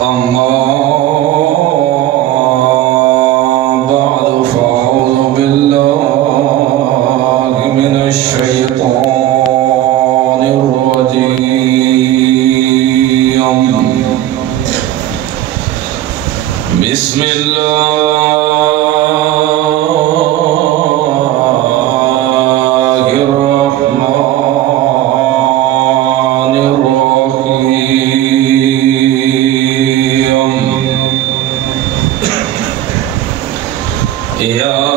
أما بعد فأعوذ بالله من الشيطان الرجيم بسم الله الرحمن الرحيم يا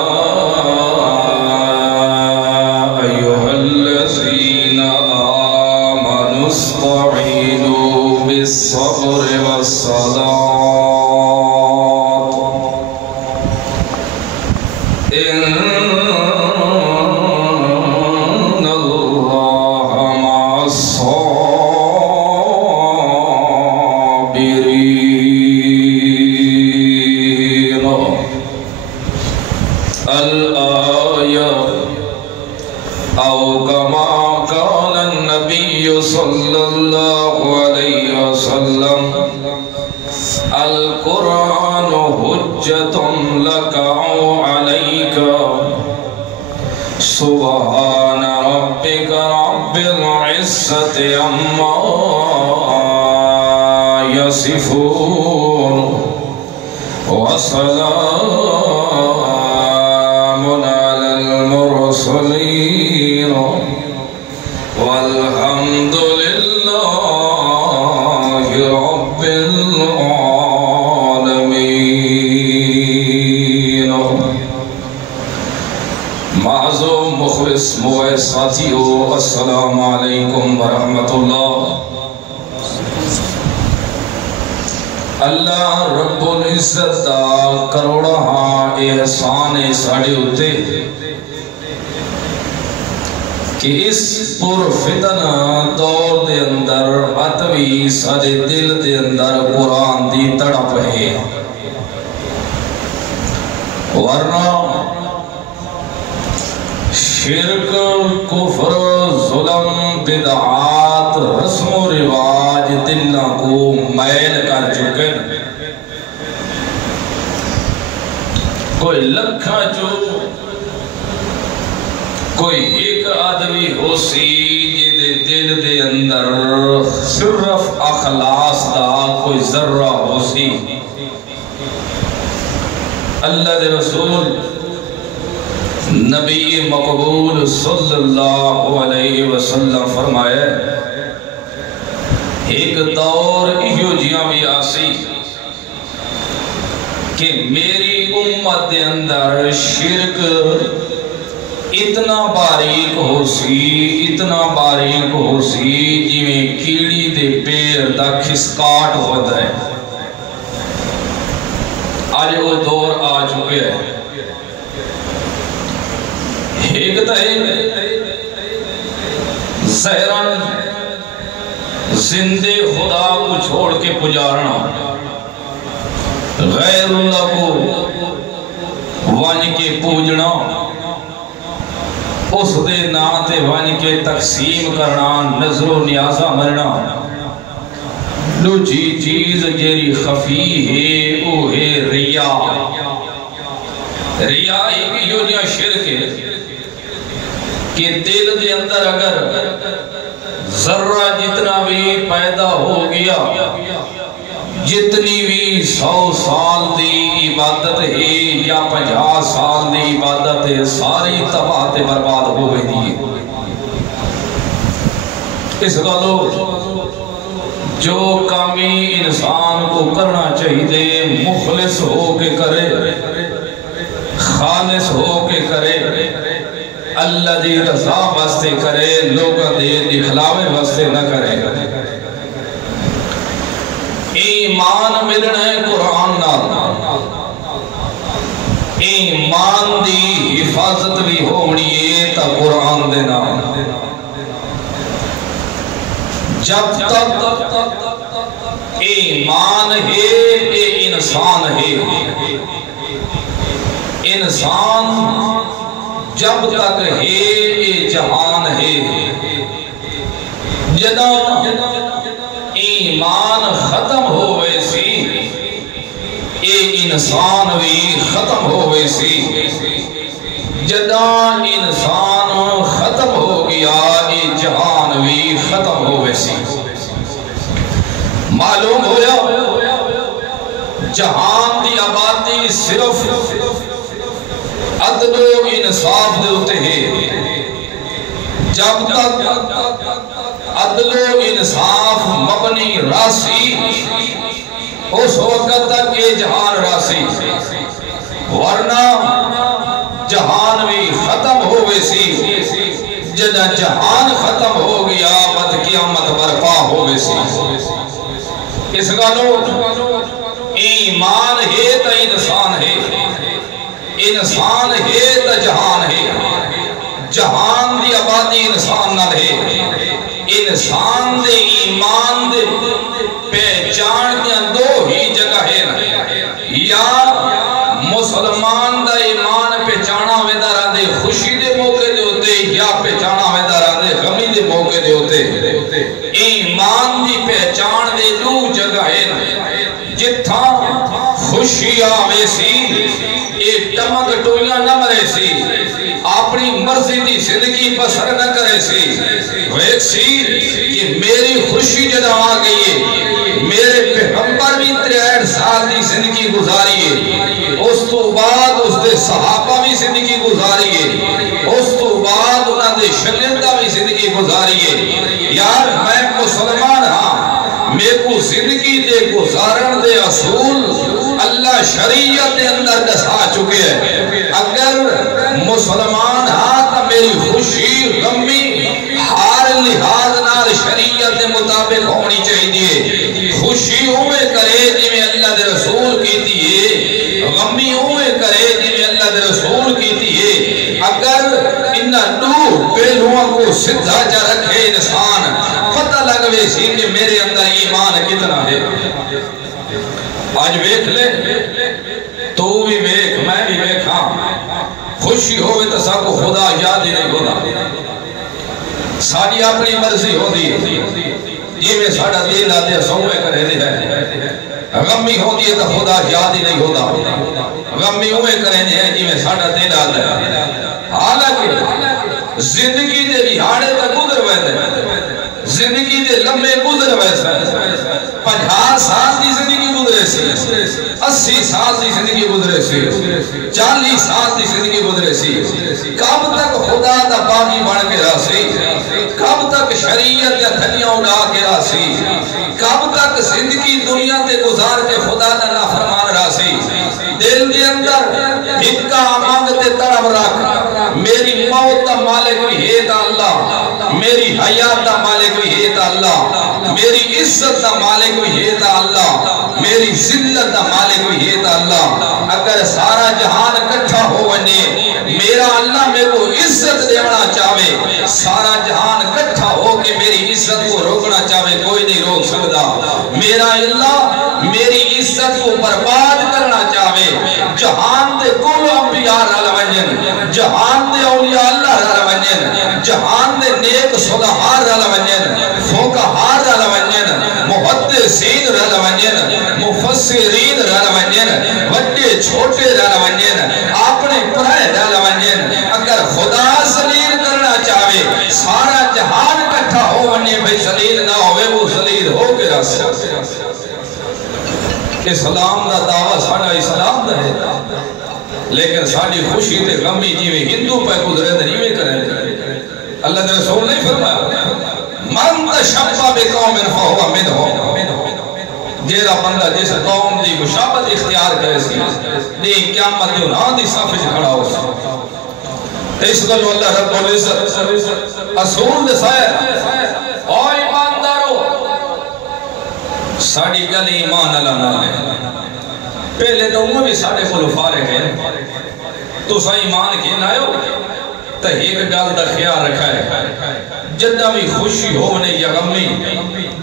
أيها الذين آمنوا استعينوا بالصبر والصلاة إن الله مع الصابرين. الآية أو كما قال النبي صلى الله عليه وسلم القرآن حجة لك أو عليك سبحان ربك رب العزة عما يصفون وسلام على المرسلين والحمد لله رب العالمين. معزوم مخلص موئے ساتھیو، السلام علیکم ورحمت اللہ. اللہ رب العزت دا کروڑا احسان ساڑے ہوتے کہ اس پر فتن دور دے اندر اتوی سارے دل دے اندر قرآن دی تڑپ ہے. ورنہ شرک، کفر، ظلم، بدعات، رسم و رواج دلوں کو میل کر چکے. کوئی لکھا جو کوئی ایک آدمی ہو سی جے دل دے اندر صرف اخلاص دا کوئی ذرہ ہو سی. اللہ دے رسول نبی مقبول صلی اللہ علیہ وسلم فرمائے ایک دور ایو جیاں بھی آسی کہ میری امت دے اندر شرک اتنا باریک ہو سی جی میں کیڑی دے پیر دا کھسکاٹ ہوتا ہے. آج وہ دور آ چکے ہیں. ایک تہے زہران زندے خدا کو چھوڑ کے پجارنا، غیر اللہ کو وانی کے پوجنا، اس دے ناتے وانی کے تقسیم کرنا، نظر و نیازہ مرنا. دوجی چیز جیری خفی ہے وہ ہے ریا. ریا ایک یو جا شرک ہے کہ دل دے اندر اگر ذرہ جتنا بھی پیدا ہو گیا، جتنی بھی 100 سال دی عبادت ہے یا 50 سال دی عبادت ہے، ساری تباہ تے برباد ہو گئی دی. اس گالو جو کامی انسان کو کرنا چاہیے مخلص ہو کے کرے، خالص ہو کے کرے، اللہ دی رضا واسطے کرے، لوگوں دے دکھلاوے واسطے نہ کرے. ایمان ملنا ہے قرآن نال، ایمان دی حفاظت بھی ہونی ہے تا قرآن دے نال. جب تک ایمان ہے اے انسان ہے. انسان جب تک ہے اے جہان ہے. جدا ایمان ختم ہوئے سی انسان بھی ختم ہوئے سی جدا انسان ختم ہو گیا یہ جہان بھی ختم ہوئے سی معلوم ہویا جہان دی آبادی صرف عدل و انصاف دے ہوتے ہیں جب تک عدل و انصاف مبنی راسی اس وقت تک یہ جہان راسی ورنہ جہان بھی ختم ہوئے سی جدہ جہان ختم ہو گیا بد قیامت برپا ہوئے سی اس گالو ایمان ہے تا انسان ہے انسان ہے تا جہان ہے جہان دی آبادی انسان نہ ہے انسان دے ایمان دے پہچان دے دو ہی جگہ ہے یا مسلمان دا ایمان پہچانا ویدارہ دے خوشی دے موقع دے ہوتے یا پہچانا ویدارہ دے غمی دے موقع دے ہوتے ایمان دی پہچان دے دو جگہ ہے جتھا خوشی آوے سی یہ ٹمک ٹولیاں نہ مرے سی اپنی مرضی دی زندگی بسر نہ کرے سی ویک سی کہ میری خوشی جدا آ گئی ہے میرے پیغمبر بھی 63 سال دی زندگی گزاری ہے اس تو بعد اس دے صحابہ بھی زندگی گزاری ہے اس تو بعد انہاں دے شگردہ بھی زندگی گزاری ہے یار میں مسلمان ہاں میں کو زندگی دے گزارن دے اصول اللہ شریعت دے اندر دسا چکے ہیں اگر مسلمان ہاں تا میری خوشی غمی ہار لحاظ نال شریعت دے مطابق ہونی چاہیے خوشی ہوئے کرے جی میں اللہ دے رسول کیتی ہے غمی ہوئے کرے جی میں اللہ دے رسول کیتی ہے اگر انہا دو پہلووں کو سدھا جا رکھے انسان پتہ لگوے سی کہ میرے اندر ایمان کتنا ہے آج ویکھ لے تو بھی ویکھ میں بھی ویکھا خوشی ہوئے تو سا کو خدا یاد ہی نہیں ہوتا ساری اپنی مرضی ہو دی جی میں ساڑھا دل آتے سوئے کرے دی ہے غمی ہو دی تو خدا یاد ہی نہیں ہوتا غمی ہوئے کرے دی ہے جی میں ساڑھا دل آتے حالانکہ زندگی دے ریحاڑے تا گزر ویدے زندگی دے لمبے گزر ویسے 50 سال دی زندگی گزرے سی 80 سال دی زندگی گزرے سی 40 سال دی زندگی گزرے سی کب تک خدا دا باغی بن کے رہا سی کب تک شریعت یا دھنیاں اڑا کے رہا سی کب تک زندگی دنیا تے گزار کے خدا دا نافرمان رہا سی دل دے اندر ہکا مانگتے طرف رکھ میری موت دا مالک بھی ہے تا اللہ میری حیات دا مالک بھی ہے تا اللہ میری عزت دا مالک بھی ہے تا اللہ میری ذلت دا مالک بھی ہے تا اللہ اگر سارا جہان کٹھا ہو ونجے میرا اللہ میں کو عزت دیونا چاہے سارا جہان کٹھا ہو کہ میری عزت کو روکنا چاہے کوئی نہیں روک سکتا میرا اللہ میری عزت کو برباد کرنا چاہے جہان دے کل انبیاء رہا ونجن جہان دے اولیاء اللہ رہا ونجن جہان دے نیک صلحار رہا ونجن فوقہار رہا ونجن محدثین رہا ونجن مفسرین رہا ونجن وڈے چھوٹے رہا ونجن اپنے پرائے رہا ونجن اگر خدا ذلیل کرنا چاہے سارا جہان کٹھا ہو ونجن بھئی ذلیل نہ ہوئے وہ ذلیل ہو کے رس اسلام دا دعویٰ ساڑھا اسلام دا ہے لیکن ساڑھی خوشی تے غمی جیوے ہندو پہ گزرے دنیوے کریں اللہ نے رسول نہیں فرمایا من تشبہ بقوم فہو منہم جیرا بندہ جس قوم دی مشابت اختیار کرے سی دی قیامت دی انہاں دی صافی سے کھڑا ہو سی اس دلو اللہ رب العزت اصول دسائے او ایماندارو ساڑھی گل ایمان اللہ نہ لے پہلے تو وہ بھی ساڑھے کو فارغ ہے تو سا ایمان کی نہ ہو تو ایک گل دا خیال رکھا ہے جدہ بھی خوشی ہونے یا غمی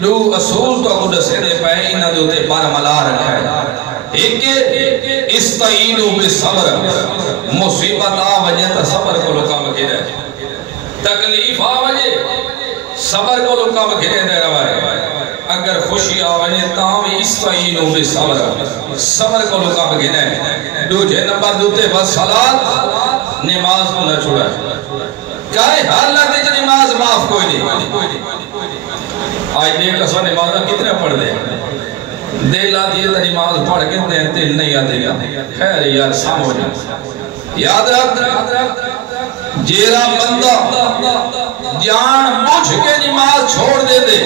دو اصول تو اگر دسے دے پائے انہا دے ہوتے بار ملا رکھا ہے ایک استعینو بالصبر مصیبت آوجہ تا صبر کو لکام گرے تکلیف آوجہ صبر کو لکام گرے دے رہا ہے اگر خوشی خوشی آوے تاوی استعینو بے صبر کو لوگا بگینا ہے دوجہ نمبر دوتے بس صلاة نماز کو نہ چھوڑا کہے حالت ہے جو نماز معاف کوئی نہیں آج دیکھ اسا نمازہ کتنے پڑھ دے دل آتی ہے تا نماز پڑھ کے دل نہیں آتے گا خیر یار سامو یاد رکھ جیرا بندہ جان بوجھ کے نماز چھوڑ دے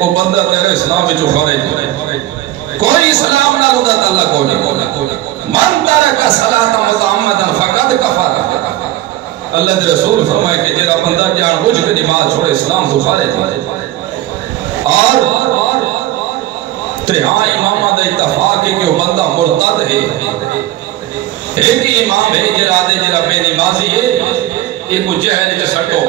وہ بندہ تیرے اسلام میں جو خارج کوئی اسلام نہ لدہ تعالیٰ کو نہیں من ترک صلاة متعمدن فقد کفر اللہ دے رسول فرمائے کہ جیرا بندہ جان بوجھ کے نماز چھوڑے اسلام تو خارج اور تہاں امامہ دا اتفاق ہے کہ وہ بندہ مرتد ہے ایک ہی امام ہے جرا دے جرا بے نمازی ہے ایک جہل کے سٹو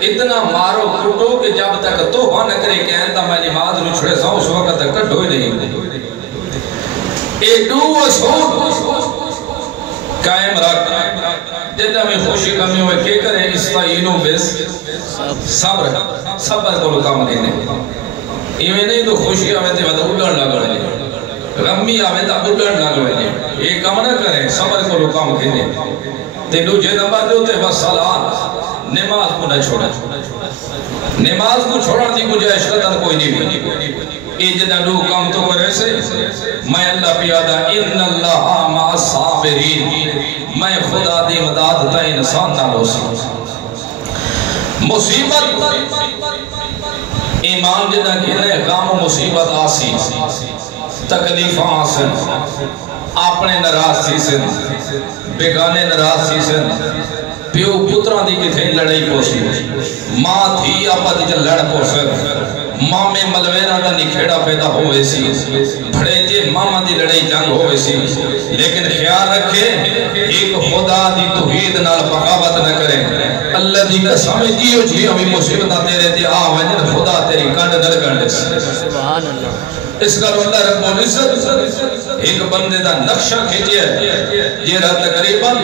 اتنا مارو کٹو کہ جب تک توبہ نہ کرے کہنتا میں نماز نو چھڑے ساں اس وقت تک کٹ ہوئی نہیں ایڈو وصول قائم رکھ جدہ میں خوشی کمی ہوئے کہ کرے استعینو بس صبر کو لکا مکینے ایویں نہیں تو خوشی آوے تے وقت اڈن لگ رہے غمی آوے تا اڈن لگ رہے یہ کام نہ کریں صبر کو لکا مکینے تے دوجہ نمبر دوتے بس صلاة نماز کو نہ چھوڑا نماز کو چھوڑا دی گجائے شدن کوئی نہیں ہوئی ای جدہ دو کام تو کرے سے میں اللہ پیادا ان اللہ مع الصابرین میں خدا دی مداد تا انسان نہ لو سی مصیبت ایمان جدہ کہنے غام و مصیبت آسی تکلیف آسن اپنے نراز سی سن بیگانے نراز سی سن پیو پتران دی کتھے لڑائی پوسی ماں تھی اپا دی جل لڑ پوسن ماں میں ملویرہ دا نکھیڑا پیدا ہوئے سی بھڑے جے ماما دی لڑائی جنگ ہوئے سی لیکن خیال رکھے ایک خدا دی توحید نال بغاوت نہ کریں اللہ دی قسم دیو جی ہمیں مصیبتہ تیرے دی آوائن خدا تیری کانڈ نل گنڈے سبحان اللہ اس کا اللہ رب العزت ایک بندے دا نقشہ کھیچے یہ رہا تقریباً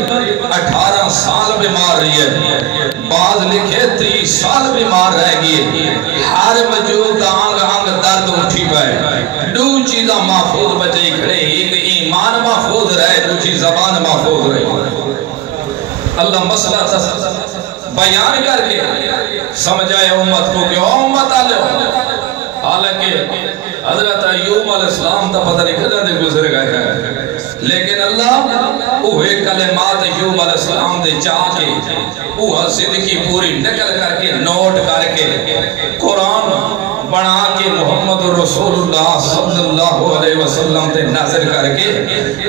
18 سال بیمار رہی ہے بعض لکھے 30 سال بیمار رہ گئے ہر وجود آنگ آنگ درد اٹھی پائے دو چیزاں محفوظ بچے کھڑے ایک ایمان محفوظ رہے دو چیز زبان محفوظ رہے اللہ مسئلہ بیان کر کے سمجھائے امت کو کہ امت آلے حالانکہ حضرت ایوب علیہ السلام تا پتہ نہیں کھجا دے گزر گئے ہیں لیکن اللہ اوہ کلمات ایوب علیہ السلام دے چاہ کے اوہ صدقی پوری نکل کر کے نوٹ کر کے قرآن بنا کے محمد رسول اللہ صلی اللہ علیہ وسلم تے نظر کر کے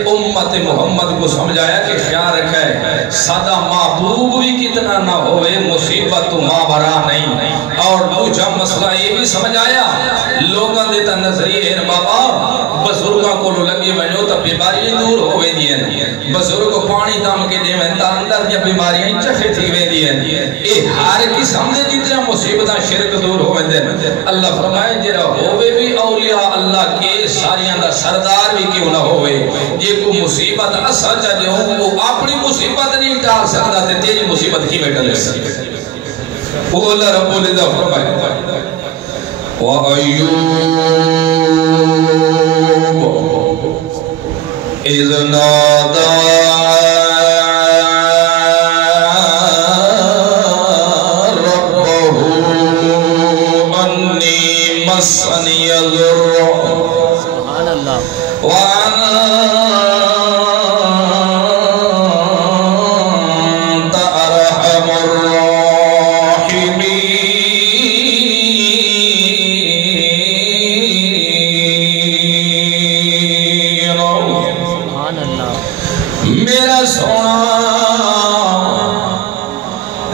امت محمد کو سمجھایا کہ خیال رکھا ہے صدا محبوب بھی کتنا نہ ہوئے مصیبت تو ماں برا نہیں اور دوجہ مسئلہ یہ بھی سمجھایا لوگاں دیتا نظریہ ہے بابا بزرگاں کو لگے بنیو تا بیماریاں دور ہوئے دیا بزرگ کو پانی دام کے دے میں تا اندر دیا بیماریاں چکھے تھی ہوئے دیا اے ہر کسم نے جتنا مصیبتاں شرک دور ہوئے دے اللہ فرمائے جرا ہوئے بھی اولیاء اللہ کے ساریاں دا سردار بھی کیوں نہ ہوئے یہ کو مصیبت اسا جاتے ہوں وہ اپنی مصیبت نہیں ٹال سکتا تے تیری مصیبت کی بیٹھا لے سکتے وہ اللہ رب العزت فرمائے وَأَيُّوبُ إِذْ نَادَى رَبَّهُ أَنِّي مَسَّنِيَ الضُّرُّ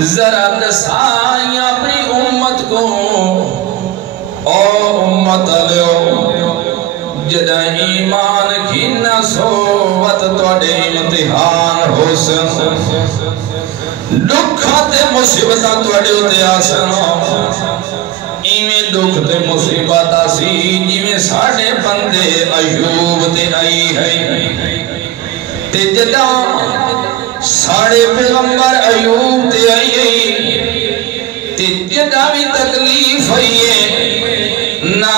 ذرا دسائی اپنی امت کو او امت لیو جدہ ایمان کی نسوت توڑے امتحان ہو سن دکھا تے مصیبتہ توڑے ہوتے آسن ایمیں دکھ تے مصیبت آسی جیویں ساڑھے بندے ایوب تے آئی ہے تے جدہ ساڑھے پیغمبر ایوب تے آئی تے جدہ بھی تکلیف ہے نہ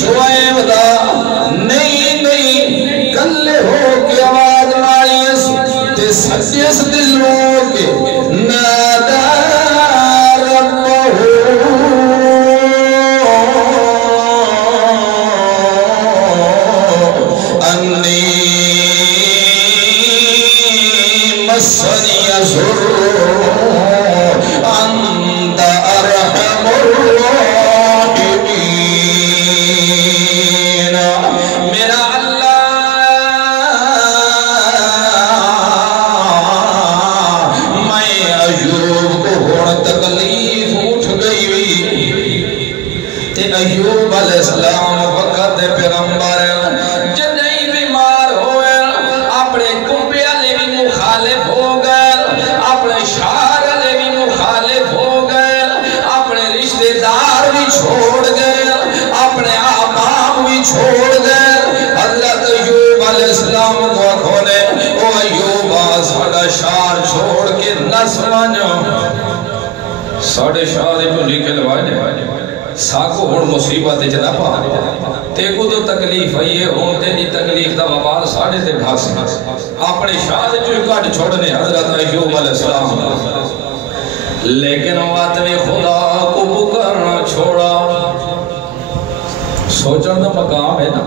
شعیب دا نہیں نہیں کلے ہو کے آواز ماری اس تے سجس دل ہو کے نادا ربہو انی مسنی ضر انت ارحم الراحمین میرا اللہ میں ایوب کو ہون تکلیف اٹھ گئی تے ایوب علیہ السلام وقت پیغمبر جدہی بیمار ہوئے اپنے کنبے علی بھی مخالف ہو گئے اپنے شہر علی بھی مخالف ہو گئے اپنے رشتہ دار بھی چھوڑ گئے اپنے آباب بھی چھوڑ گئے حضرت ایوب علیہ السلام کو کھولے او ایوب ساڑھا شہر چھوڑ کے نسمانو ساڑھے شہر جو لکھل واجے ساکو ہون مصیبت جنا پا تے کو تو تکلیف ہے یہ ہون تے دی تکلیف دا وبال ساڑھے تے ڈھاس اپنے شاہد جو کٹ چھوڑنے حضرت ایوب علیہ السلام لیکن واتوی خدا کو پکرنا چھوڑا سوچن دا مقام ہے نا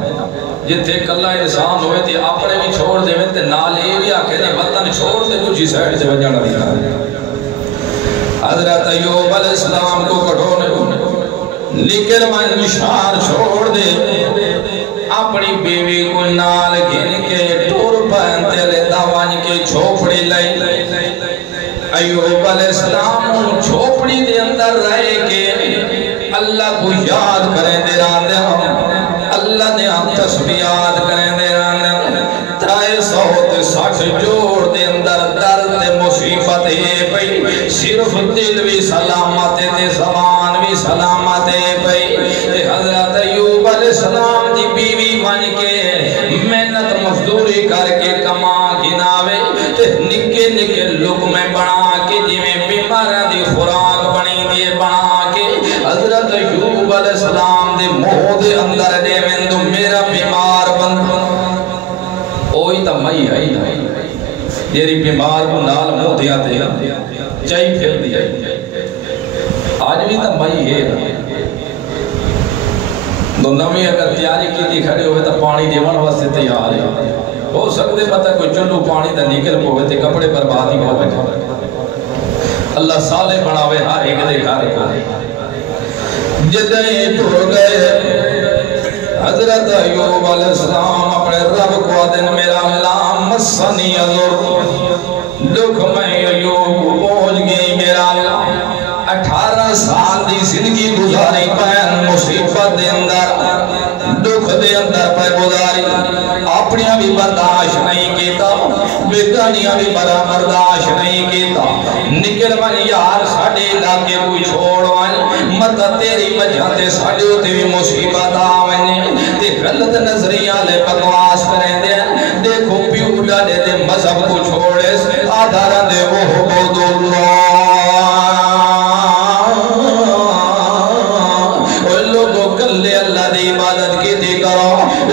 جتے کلہ انسان ہوئے تھے اپنے بھی چھوڑ دے میں تے نالے بھی آکھے دے وطن چھوڑ دے کچھ سائٹ سے بجانا دیتا حضرت ایوب علیہ السلام کو کٹھونے نکل من نشان چھوڑ دے اپنی بیوی کو نال گھن کے ٹور پہنتے لے دوان کے چھوپڑی لئی ایوب علیہ السلام چھوپڑی دے اندر رہے کہ اللہ کو یاد کریں دے راندے اللہ نے ہم تسبیحات کریں دے راندے 360 جوڑ دے اندر درد مصیبت ہے پئی صرف دل بھی سلامت دے زبان بھی سلامت ہے پئی حضرت ایوب علیہ السلام دی بیوی بن کے محنت مزدوری کر کے کما گناوے نکے نکے لقمے بنا کے جی میں بیمارہ دی خوراک بنی دیے بنا کے حضرت ایوب علیہ السلام دے موہ دے اندر دے مندو میرا بیمار بند اوہی تا مئی ہے جیری بیمار کو نال موہ دیا دے چاہی پھر دیا آج بھی تا مئی ہے دونوں میں اگر تیاری کی تھی کھڑے ہوئے تا پانی دیوان واسطے تیار ہے ہو سکتے پتہ کوئی چلو پانی تا نکل پوئے تھے کپڑے پر بات ہی کو بیٹھا اللہ سالے بڑھاوے ہر ایک دے گھر کو جدہی ٹور گئے حضرت ایوب علیہ السلام اپنے رب کو دن میرا اللہ مسنی ضر دکھ میں ایوب کو پہنچ گئی میرا اللہ 18 سال دی زندگی گزاری پہن مصیبت دے اندر دکھ دے اندر پہ گزاری اپنیاں بھی برداشت نہیں کیتا بیٹانیاں بھی برداشت نہیں کیتا نکل من یار ساڑھے علاقے کوئی چھوڑ ون مطا تیری وجہ تے ساڑھے ہوتے بھی مصیبت آونے تے غلط نظریہ لے بکواس کریں دے دیکھو پیوڑا دے دے مذہب کو چھوڑے آدھارا دے وہ عبود اللہ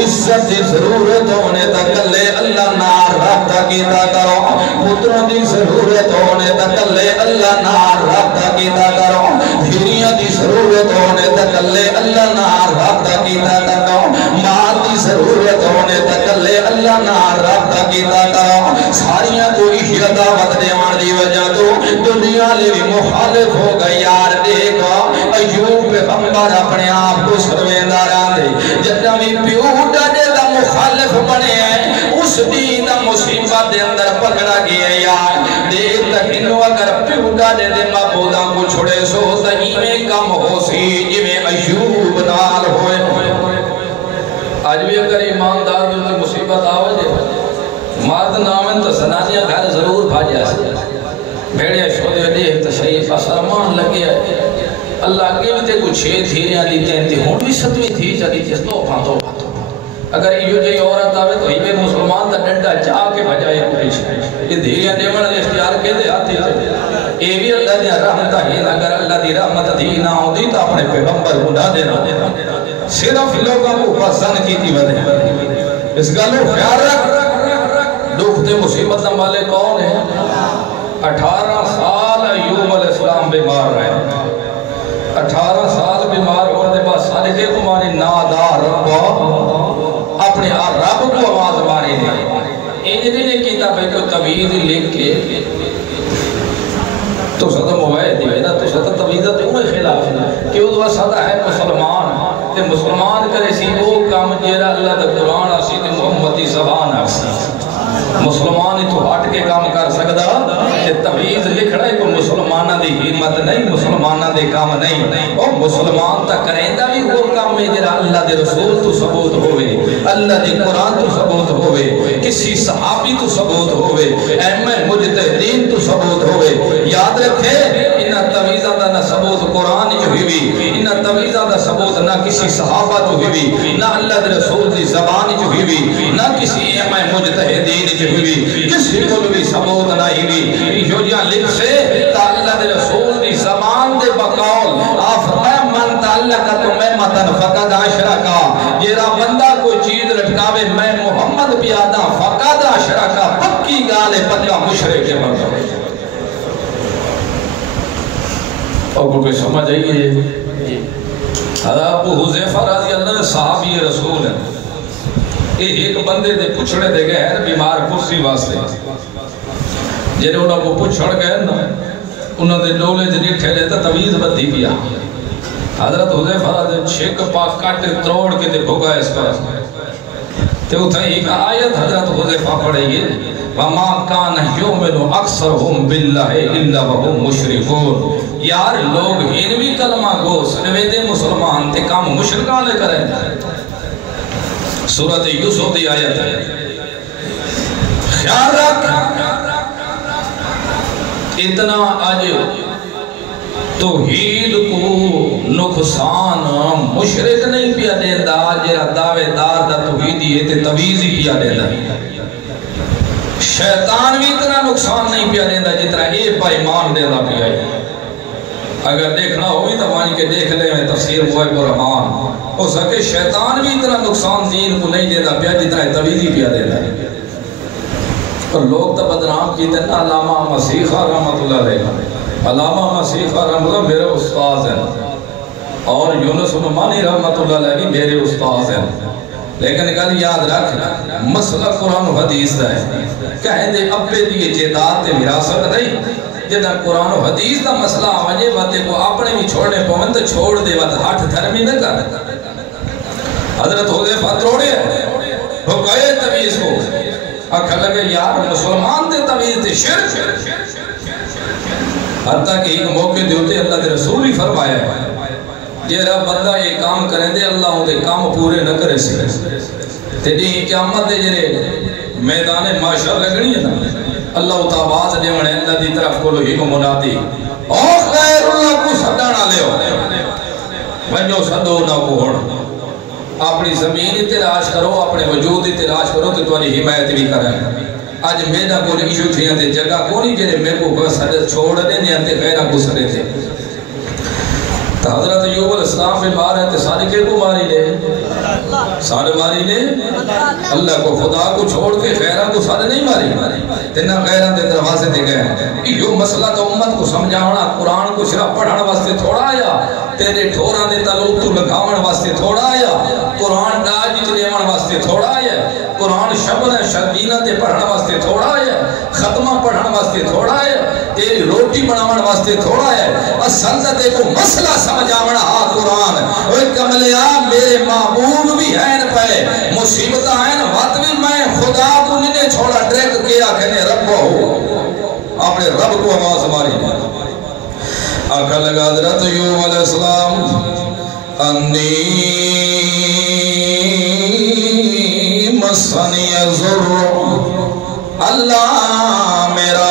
عزت دی ضرورت ہونے تکلے اللہ نار رابطہ کیتا کرو پتروں دی ضرورت ہونے تکلے اللہ نار رابطہ کیتا کرو دھیریاں دی ضرورت ہونے تکلے اللہ نار رابطہ کیتا کرو مال دی ضرورت ہونے تکلے اللہ نار رابطہ کیتا کرو ساریاں تو اشیاء دعوت دیوان دی وجہ تو دنیا لے بھی مخالف ہو گئی یار دیکھا ایوب پیغمبر اپنے آپ کو سروینداران دے جتنا بھی پیوٹا دے دا مخالف بنے ہیں اس دین دا مصیبت دے اندر پکڑا گیا یار دیکھ تک انہوں اگر پیوٹا دے دے معبوداں کو چھوڑے سو تہی میں کم ہو سی جویں ایوب نال ہوئے آج بھی اگر ایماندار دے اندر مصیبت آوے دے مرد نامن تو زنانیاں گھر ضرور بھاجیا سے بھیڑیا شودے دیکھ تشریف اسرمان لگے اللہ آگے بھی تے کچھ 6 دھیریاں دیتے ہیں تے ہون بھی 7ویں دھی جا دیتے ہیں تو پھانتو اگر یہ جو عورت آوے تو ہی میں مسلمان تا ڈنڈا چاہ کے بجائے پولیش یہ دھیریاں دیوان علیہ اختیار کے دے آتے ہیں اے بھی اللہ دیا رحمتہ ہی اگر اللہ دی رحمت دی نہ ہو دی تو اپنے پیغمبر بنا دینا صرف لوگوں کو پسند کی تھی وجہ اس گلو خیال رکھ دکھ تے مصیبت والے کون ہیں 18 سال ایوب علیہ السلام بیمار رہے 18 سال بیمار ہونے دے بعد سارے کے تمہاری نادا ربا اپنے رب کو آواز ماری نے انہیں نے کیتا بھئی کوئی طویز لکھ کے تو صدا موائد دیئے نا تو صدا طویزہ تو انہیں خلاف ہے کہ وہ صدا ہے مسلمان تے مسلمان کرے سی وہ کام جیرہ اللہ دا قرآن آسی تے محمدی زبان آسی مسلمان تو ہٹ کے کام کر سکتا کہ طویز لکھنا ہے کوئی مسلمانہ دی حمد نہیں مسلمانہ دے کام نہیں اور مسلمان تا کریں دا بھی وہ کام میں جرا اللہ دے رسول تو ثبوت ہوئے اللہ دے قرآن تو ثبوت ہوئے کسی صحابی تو ثبوت ہوئے اہمِ مجتہدین تو ثبوت ہوئے یاد رکھے انہا طویزہ دا نہ ثبوت قرآن جو ہوئی انہا طویزہ دا ثبوت نہ کسی صحابہ جو ہوئی نہ اللہ دے رسول دی زبان جو ہوئی نہ کسی اہمِ مجتہدین جو ہوئی کسی کو بھی ثبوت نہ ہوئی جو جہاں لکھ سے تا اللہ دے رسول دی زبان دے بقول آفرمائے من تعلق تو میں متن فقد عشرکا جیرا بندہ کوئی چیز لٹکاوے میں محمد پیادا فقد عشرکا پکی گالے پکا مشرک کے مردہ اور کوئی سمجھ آئیے حضرت ابو حذیفہ رضی اللہ صحابی رسول ہے ایک بندے دے پچھڑے دے گئے ہیں بیمار کرسی واسطے جنہیں انہوں کو پچھڑ گئے نا انہوں نے ڈولے جنہیں ٹھہرے تھا طویز بدھی پیا حضرت حذیفہ رضی چھک پاک کاٹے تروڑ کے دے بھگا اس پر تے اتھا ایک آیت حضرت حذیفہ پڑھئیے وَمَا كَانَ يُؤْمِنُ أَكْثَرُهُمْ بِاللَّهِ إِلَّا وَهُمْ مُشْرِكُونَ یار لوگ ہنوی کلمہ گو سنوے دے مسلمان تے کام مشرکان لے کریں سورت یوسف دی آیت ہے خیال رکھ اتنا آج توحید کو نقصان مشرک نہیں پیا دیندہ جیرا دعوے دار دا توحیدی ہے تے طویز ہی پیا دیندہ شیطان بھی اتنا نقصان نہیں پیا دیندہ جتنا ایک با ایمان دیندہ پیا ہے اگر دیکھنا ہوئی تو مانی کے دیکھ لیں میں تفسیر موائب الرحمان ہو سکے شیطان بھی اتنا نقصان دین کو نہیں دیتا پیا جتنا طویزی پیا دیتا ہے اور لوگ تو بدنام کیتے ہیں علامہ مسیحہ رحمت اللہ علیہ علامہ مسیحہ رحمت اللہ میرے استاذ ہیں اور یونس عمانی رحمت اللہ علیہ بھی میرے استاذ ہیں لیکن کل یاد رکھ مسئلہ قرآن و حدیث ہے کہیں دے ابے دیئے جیدات تے وراثت نہیں جدہ قرآن و حدیث دا مسئلہ آوانجے باتے کو اپنے بھی چھوڑنے پوند چھوڑ دے وقت ہاتھ دھرمی نہ کر حضرت حذیفہ تروڑے ہیں وہ گئے طویز کو اکھا لگے یار مسلمان دے طویز دے شرک حتیٰ کہ ایک موقع دیوتے اللہ دے رسول ہی فرمایا ہے جیرا بندہ یہ کام کریں دے اللہ ہوں دے کام پورے نہ کرے سے تے نہیں قیامت دے جرے میدان معاشر لگنی ہے نا اللہ تعالیٰ دے وڑے اللہ دی طرف کو لوہی کو منادی اور غیر اللہ کو صدانا لے ہو ونجو صدو نہ کو ہوڑ اپنی زمین تلاش کرو اپنے وجود تلاش کرو کہ تمہاری حمایت بھی کریں آج میرا کو ایشو تھیاں تے جگہ کو نہیں جنہیں میرے کو سڑے چھوڑ دے نہیں آتے غیرہ کو سڑے تھے تو حضرت ایوب علیہ السلام بیمار ہے تو سارے کے کو ماری لے سارے ماری لے اللہ کو خدا کو چھوڑ کے غیرہ کو سارے نہیں ماری تینہ غیرہ دے دروازے دے گئے یہ مسئلہ تو امت کو سمجھاونا قرآن کو صرف پڑھانا واسطے تھوڑا آیا تیرے ٹھورا نے تعلق تو لگاون واسطے تھوڑا آیا قرآن ڈاج لیون واسطے تھوڑا آیا قرآن شبن شربینہ تے پڑھنا واسطے تھوڑا آیا ختمہ پڑھنا واسطے تھوڑا آیا تیری روٹی بناون واسطے تھوڑا آیا اصل تے کو مسئلہ سمجھاونا آ قرآن اوہ کملیا میرے محبوب بھی ہیں پہ مصیبت ہیں وقت بھی میں خدا کو نہیں چھوڑا ڈریک کیا کہنے رب ہو اپنے رب کو آواز ماری آقا لگا حضرت ایوب علیہ السلام انی مسنی ضر اللہ میرا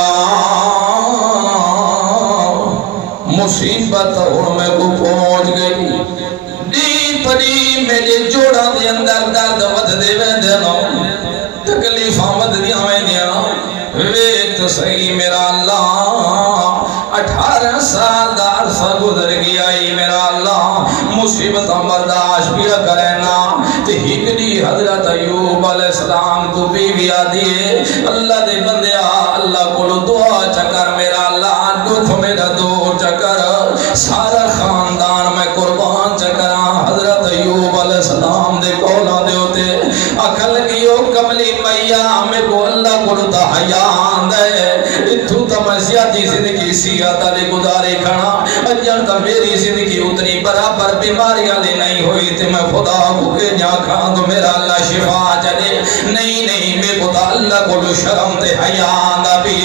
مصیبت اور میں کو پہنچ گئی دی پڑی میرے جوڑا دے اندر درد ود دے ویندنو تکلیف آمد دی آمینیا ویت صحیح میرا اللہ 18 سال دا عرصہ گزر گیا میرا اللہ مصیبت برداشت بھی کرنا تے ہکڑی حضرت ایوب علیہ السلام کو بیوی آدیے اللہ دے بندیا اللہ کو دعا چکر میرا اللہ دکھ میرا دور چکر سارا خاندان میں قربان چکران حضرت ایوب علیہ السلام دے کولا دے ہوتے اکھل کیو کملی میا میں کو اللہ کو حیان دے اتھو تمسیاتی زندگی سیاتا لے گزارے کھنا اجن تا میری زندگی اتنی برابر بیماریاں لے نہیں ہوئی تے میں خدا کو کے جا کھان تو میرا اللہ شفا چلے نہیں میں خدا اللہ کو شرم تے حیان دا بھی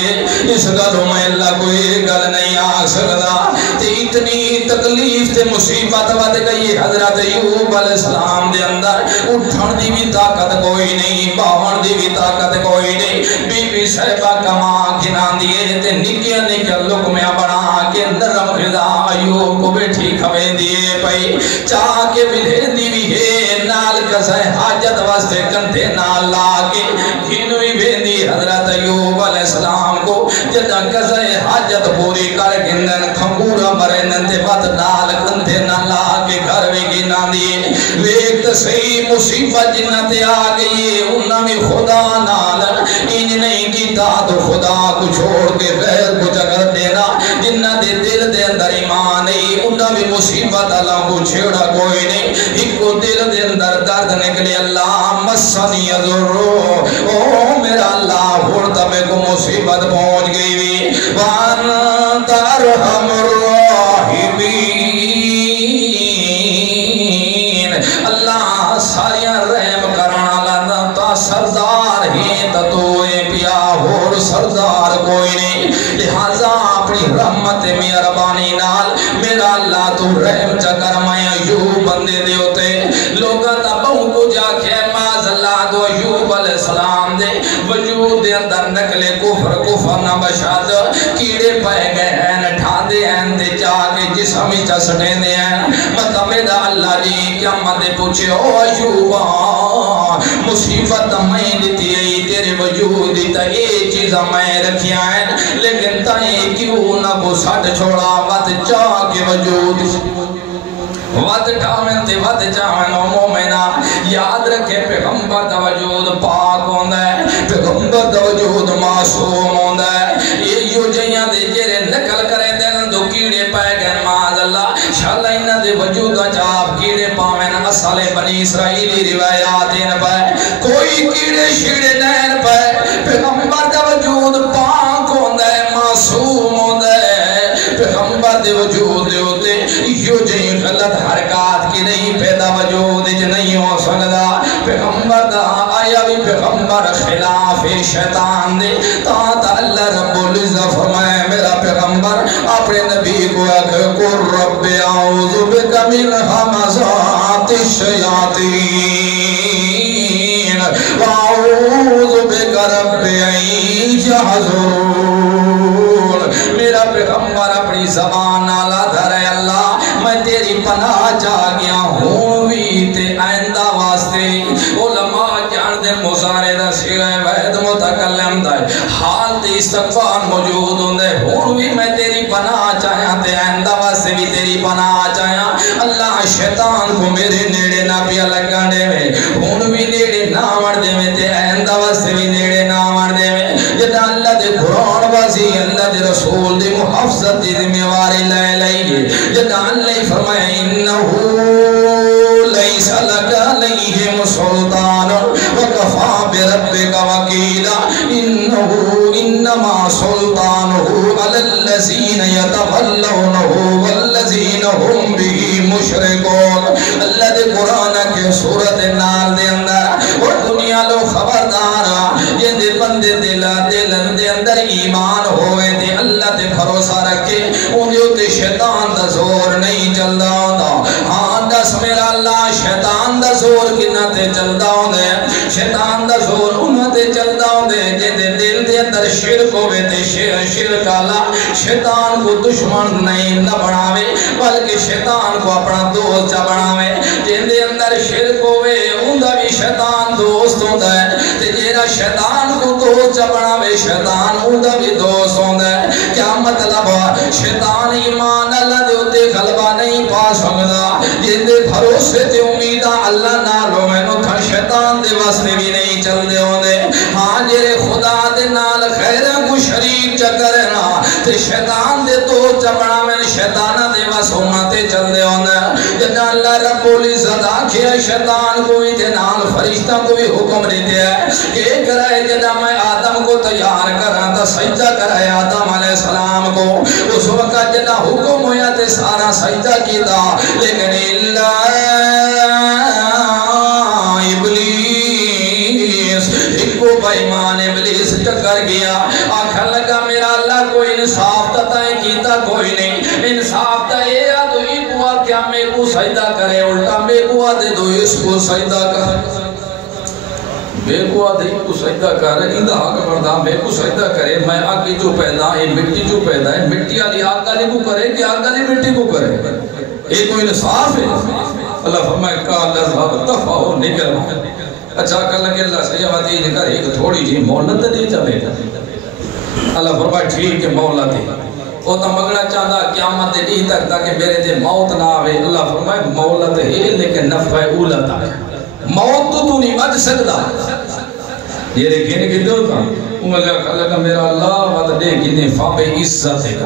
اس گلوں میں اللہ کو یہ گل نہیں آ سکتا تے اتنی تکلیف تے مصیبت ود گئی حضرت ایوب علیہ السلام دے اندر اٹھن دی بھی طاقت کوئی نہیں باون دی بھی طاقت کوئی نہیں بی بی صاحبہ کما کھنان دیئے تے نکیا نکیا لقمیاں بنا کے نرم غذا ایوب کو بیٹھی کھویں دیئے پئی چاہ کے بلے دی بھی ہے نال کسے حاجت واسطے کنٹے نال لا کے گھنوی بیندی حضرت ایوب علیہ السلام کو جدہ کسے حاجت پوری کر گندن کھنگورا مرنن تے بات نال کنٹے نال لا کے گھر بھی گنا دیئے ویکت صحیح مصیبت جنت آگئی انہاں میں خدا نال انج نہیں کیتا تو خدا کو چھوڑ کے غیر کو جگر دینا جنہ دے دل دے اندر ایمان نہیں انہاں بھی مصیبت اللہ کو چھیڑا کوئی نہیں ایک کو دل دے اندر درد نکلے اللہ مسنی ضرور او میرا اللہ ہوڑتا میں کو مصیبت پہنچ گئی بھی وانت ارحم الراحمین اللہ ساریاں رحم کرانا لانتا سردار ہی تتوئے پیا اور سردار کوئی نہیں لہذا اپنی رحمت مہربانی نال میرا اللہ تو رحم چکر میں ایوب بندے دے ہوتے لوگاں تا بہو کو جا کے ماذ اللہ دو ایوب علیہ السلام دے وجود دے اندر نکلے کفر نہ بشاد کیڑے پائے گئے ہیں نٹھا دے ہیں دے چاہ کے جسمی چسٹے دے ہیں مطلب میرا اللہ جی کیا مدے پوچھے او ایوبا مصیبت میں دیتی ہے تیرے وجود دیتا یہ چیزہ میں رکھیا ہے لیکن تائیں کیوں نہ کو سٹ چھوڑا وقت چاہ کے وجود وقت ٹھامن تے وقت چاہن و مومنہ یاد رکھے پیغمبر دا وجود پاک ہوندہ ہے پیغمبر دا وجود معصوم ہوندہ ہے یہ یو جیاں دے جیرے نکل کرے دن دو کیڑے پائے گئے معاذ اللہ شاءاللہ انہ دے وجود جاب کیڑے پاوین اصل بنی اسرائیلی روایات ان پائے کوئی کیڑے شیڑے نین پائے پیغمبر دا وجود پاک ہوندہ ہے معصوم ہوندہ ہے پیغمبر دے وجود دے ہوتے یو جائیں غلط حرکات کی نہیں پیدا وجود جو نہیں ہو سکتا پیغمبر دا آیا بھی پیغمبر خلاف شیطان دے تا اللہ رب العزت فرمائے میرا پیغمبر اپنے نبی کو قل رب اعوذ بک من ہمزات الشیاطین واعوذ بک رب ان یحضرون میرا پیغمبر اپنی زبان نالا دھرے اللہ میں تیری پناہ چاہ گیا ہوں بھی تے آئندہ واسطے علماء جان دے مزارے دا سیغہ وحد متکلم دا حال تے استغفار موجود ہوں دے ہوں بھی میں تیری پناہ چاہیا تے آئندہ واسطے بھی تیری پناہ چاہیا اللہ شیطان کو میرے نیڑے نہ پیا لگانے میں ہوں بھی نیڑے نہ مر دے میں تے آئندہ واسطے بھی نیڑے نہ مر دے میں جدہ اللہ دے قرآن بازی اللہ دے رسول دے محفظت دے ذمہواری لائے لائیے جدہ اللہ فرمائے انہو لیس لک علیہم سلطان وکفا بربک وکیلا انہو انما سلطانہو علی الذین یتولونہو والذین ہم بھی مشرکون اللہ دے قرآن کے صورت نال دے اندر اور دنیا لو خبردارا یہ دے بندے دلن دے اندر ایمان ہوئے دے اللہ تے بھروسہ رکھے انہوں تے شیطان دا زور نہیں چل دا ہوتا ہاں دس میرا اللہ شیطان دا زور کنا تے چل دا ہوندے شیطان دا زور انہوں تے چل دا ہوندے جے دے دل دے اندر شرک ہوئے تے شرک اللہ شیطان کو دشمن نہیں نہ بناوے بلکہ شیطان کو اپنا دوست چا بناوے جے دے اندر شرک ہوئے اندہ بھی شیطان دوست ہوندہ ہے تے جیرا شیطان کو دوست چا بناوے شیطان اندہ بھی دوست ہوندہ ہے کیا مطلب ہے شیطان ایمان اللہ دے ہوتے غلبہ نہیں پا سکتا جن دے بھروسے تے امیدہ اللہ نالو میں نو تھا شیطان دے واسطے بھی نہیں چل دے ہوندے ہاں جے خدا دے نال خیرہ کو شریک چکرنا تے شیطان دے تو چپڑا میں شیطانہ دے واسطے تے چل دے ہوندے جنہا اللہ رب العزت آکھے شیطان کو بھی تے نال فرشتہ کو بھی حکم دیتے ہیں کہ کرائے جنہا میں آدم کو تیار کرا تا سجدہ کرائے آدم علیہ السلام کو اس وقت جنہا حکم ہویا تے سارا سجدہ کی دا لیکن اللہ ابلیس ایک کو بائیمان ابلیس ٹکر گیا آکھا لگا میرا اللہ کوئی انصاف تتائیں کیتا کوئی نہیں انصاف تا اے تو ایک ہوا کیا میں کو سجدہ کرے الٹا میں کو دے دو اس کو سجدہ کر میں کو دے کو سجدہ کرے اندہ حق بردہ میں کو سجدہ کرے میں آگے جو پیدا ہے مٹی جو پیدا ہے مٹی آلی آگ گالی کو کرے کہ آگ گالی مٹی کو کرے ایک کوئی انصاف ہے اللہ فرمائے کہا لذہب دفع ہو نکل اچھا کہا لگے اللہ سیاواتی نکر ایک تھوڑی جی مولت دے جا بیٹا اللہ فرمائے ٹھیک ہے مولت دے وہ تو مگنا چاہتا قیامت دے تک تاکہ میرے دے موت نہ آوے اللہ فرمائے مولت ہے لیکن نفع اولت آئے موت تو نہیں بچ سکتا یہ دیکھیں کہ دو تھا اللہ کہا میرا اللہ وعد دے گنے فابِ عزت ہے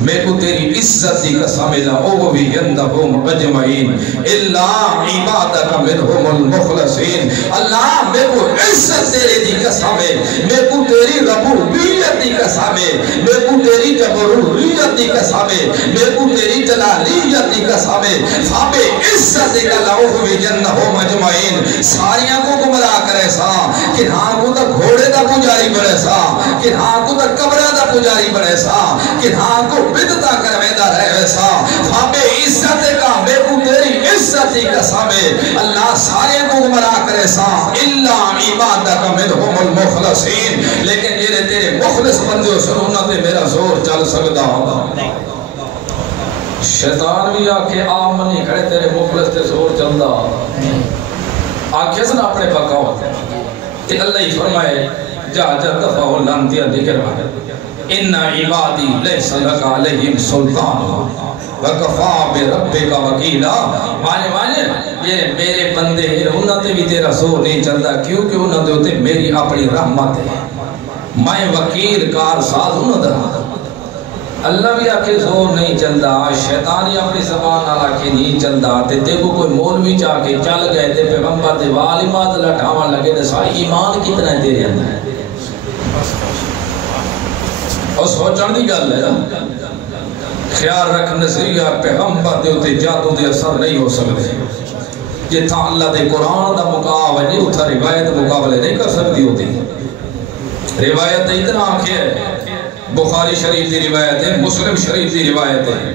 میں کو تیری عزت دی قسم لا اووی یندہم اجمعین اللہ عبادک منہم المخلصین اللہ میں کو عزت تیرے دی قسم ہے میں کو تیری ربوبیت دی قسم ہے میں کو تیری جبروریت دی قسم ہے میں کو تیری جلالیت دی قسم ہے فابِ عزت لا اووی یندہم اجمعین ساریاں کو گمراہ کرے سا کہ ہاں کو تا گھوڑے دا پجاری بڑے سا کہ ہاں کو تا قبرہ دا پجاری بڑے سا کہ ہاں کو بدتا کر ویدہ رہے ویسا فابِ عزت کا بے کو تیری عزتی قسم ہے اللہ سارے کو گمراہ کرے سا اللہ عبادک منہم المخلصین لیکن یہ تیرے مخلص بندے سنونت میرا زور چل سکتا شیطان بھی آکھے آمنی کھڑے تیرے مخلص تے زور چلدا آکھے سن اپنے پکاؤ کہ اللہ ہی فرمائے جا دفعہ لانتیہ ذکر ہے ان عبادی لیس لک علیہم سلطان وکفا بربک وکیلا مانے یہ میرے بندے انہوں نے بھی تیرا زور نہیں چلتا کیونکہ انہوں نے ہوتے میری اپنی رحمت ہے میں وکیل کار ساز انہوں نے اللہ بھی آکے زور نہیں چلتا شیطان ہی اپنی زبان آلا کے نہیں چلتا تے کو کوئی مولوی چاہ کے چل گئے تے پیغمبر دے والمات لٹھاواں لگے تے سا ایمان کتنا ہے تیرے اندر اور سوچان دی گل ہے خیال رکھ نظریہ پیغمبر دے ہوتے جادو دے اثر نہیں ہو سکتے یہ تھا اللہ دے قرآن دا مقابلہ نہیں اتھا روایت مقابلے نہیں کر سکتی ہوتی روایت اتنا آنکھیں ہے بخاری شریف دی روایت ہے مسلم شریف دی روایت ہے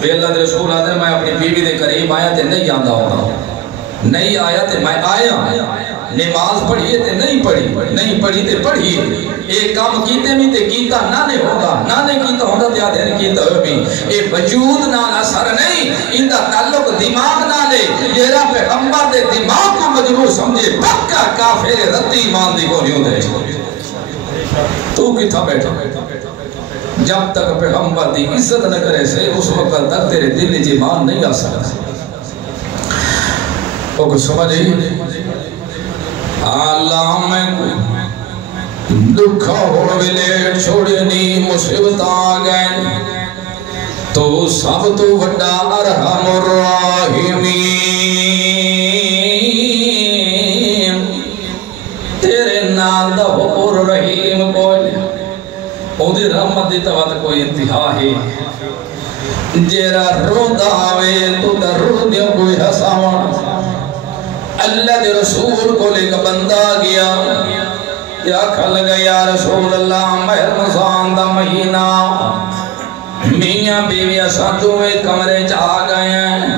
کہ اللہ دے رسول آدھے میں اپنی بیوی دے قریب آیا تے نہیں آندہ ہوتا نہیں آیا تے میں آیا نماز پڑھیے تے نہیں پڑھی تے پڑھیے ایک کام کیتے بھی تے کیتا نہ نے ہوگا نہ نے کیتا ہوگا تے آدھے نے کیتا ہوگا بھی اے وجود نہ اثر نہیں ان دا تعلق دماغ نہ لے یہ رب پیغمبر دے دماغ کو مجروح سمجھے پکا کافر رتی ایمان دی کو نہیں دے تو کتھا بیٹھا جب تک پیغمبر دی عزت نہ کرے سے اس وقت تک تیرے دل جی مان نہیں آ سکتا وہ کچھ سمجھے اللہ میں دکھا ہوڑوے لے چھوڑنی مصیبت آگئے تو سب تو وڈا ارحم الراحمین تیرے نال دا غفور رحیم کوئی اودی رحمت دی توات کوئی انتہا ہے جیرا رو داوے تو در رو دیا کوئی حساوان اللہ دے رسول کو لے کا بندہ گیا یا کھل گیا یا رسول اللہ مہر رمضان دا مہینہ میاں بیوی اساتوے کمرے چاہ گئے ہیں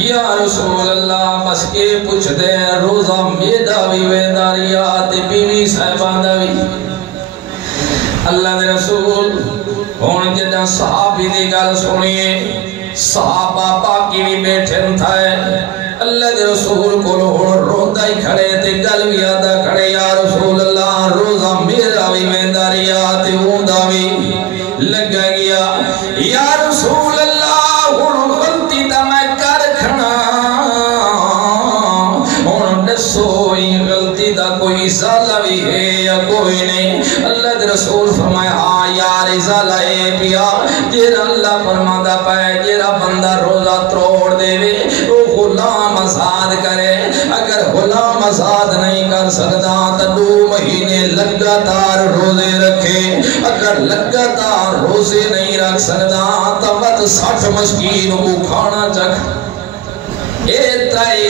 یا رسول اللہ بس کے پوچھ دے روزہ میدہ بھی ویداریات بیوی صاحبہ دوی اللہ دے رسول ہون جدہ صحابی دی گل سنیے صحابہ پاکی بھی بیٹھن تھائے اللہ دے رسول کو روندہ ہی کھڑے تے گل بھی آدھا کھڑے یا رسول اللہ روزہ میرا بھی ویداریات اوندہ بھی لگا گیا یا رسول اللہ غلطی دا میں کر کھنا ہن دسو غلطی دا کوئی ازالہ بھی ہے یا کوئی نہیں؟ اللہ دے رسول فرمایا ہاں یار ازالہ ہے پیا جیرا اللہ فرمادا پائے جیرا بندہ روزہ تروڑ دے وے وہ غلام آزاد کرے اگر غلام آزاد نہیں کر سکتا تو 2 مہینے لگاتار روزے رکھے اگر لگاتار روزے نہیں رکھ سکتا تو 60 مسکین کو کھانا چکھ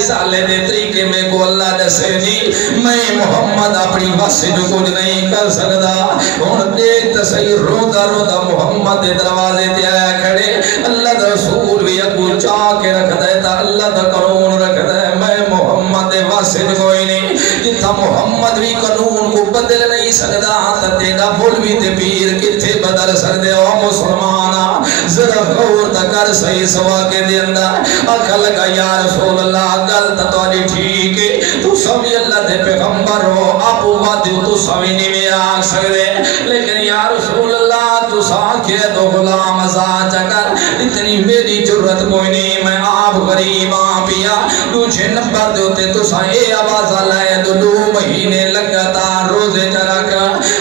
سالے دے طریقے میں کو اللہ دسے دی میں محمد اپنی بس جو کچھ نہیں کر سکتا ہن دیکھ تصحیح رودا رودا محمد دے دروازے تے آیا کھڑے اللہ دا رسول بھی اگو چاہ کے رکھ دے تا اللہ دا قانون رکھ دے میں محمد دے واسد کوئی نہیں جتا محمد بھی قانون کو بدل نہیں سکتا تا تیرا بھول بھی تے پیر کتھے بدل سکتے ہو مسلمانا ذرا غور تا کر صحیح سوا کے دے اندر اکھا لگا یا رسول اللہ غلط تو آجی ٹھیک ہے تو سبھی اللہ دے پیغمبر ہو آپ وعدے تو سبھی نہیں میں آگ سکتے لیکن یا رسول اللہ تو ساکھے تو غلام ازاد چکر اتنی میری جرت کوئی نہیں میں آپ غریب پیا تجھے نمبر دیتے تو سائے آواز آلائے 2 مہینے لگاتار روزے چرک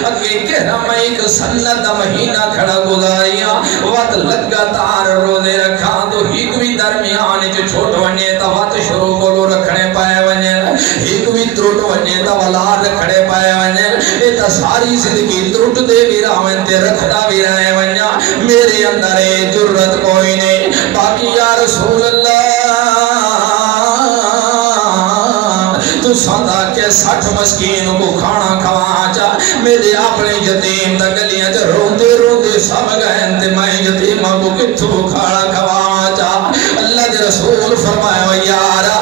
اگے کہنا میں ایک سنت مہینہ کھڑا گزاریا وقت لگاتار روزے رکھا تو ایک بھی درمیان چھوٹ ونجے تا وقت شروع کو رکھنے پائے ونجے ایک بھی تروٹ ونجے تا ولاد رکھنے پائے ونجے ایتا ساری زندگی تروٹ دے بھی راوین تے رکھنا بھی رہے ونجا میرے اندر جرت کوئی نہیں باقی یا رسول اللہ تو ساندہ کے 60 مسکین کو کھانا کھوا چا میرے اپنے یتیم تا گلیاں چا روندے روندے سب گئے تے میں یتیمہ کو کتھو کھانا کھوا چا اللہ دے رسول فرمایا یارا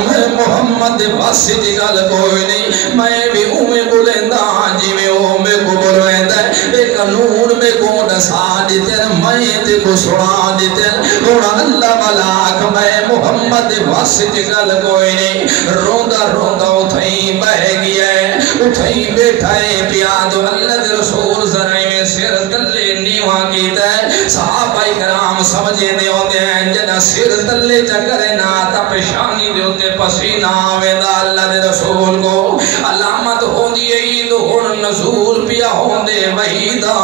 میں محمد دے باسی دی گل کوئی نہیں میں بھی اومے بولیندا جی میں اومے کو بولویندا اے قانون میں کو دسا دیتے میں تے کو سنا دیتے اور اللہ ملاک میں محمد دے باسی دی گل کوئی نہیں روندا روندا اتھائی بہ گیا ہے اتھائی بیٹھا ہے پیاد اللہ دے رسول ذرائع میں سر تلے نیواں کیتا ہے صحابہ کرام سمجھے دے ہوتے ہیں جنہ سر تلے چکرے نا تا پیشانی دے ہوتے پسینہ آویدہ اللہ دے رسول کو علامت ہو دیئے عید ہون نزول پیا ہون دے وحیدہ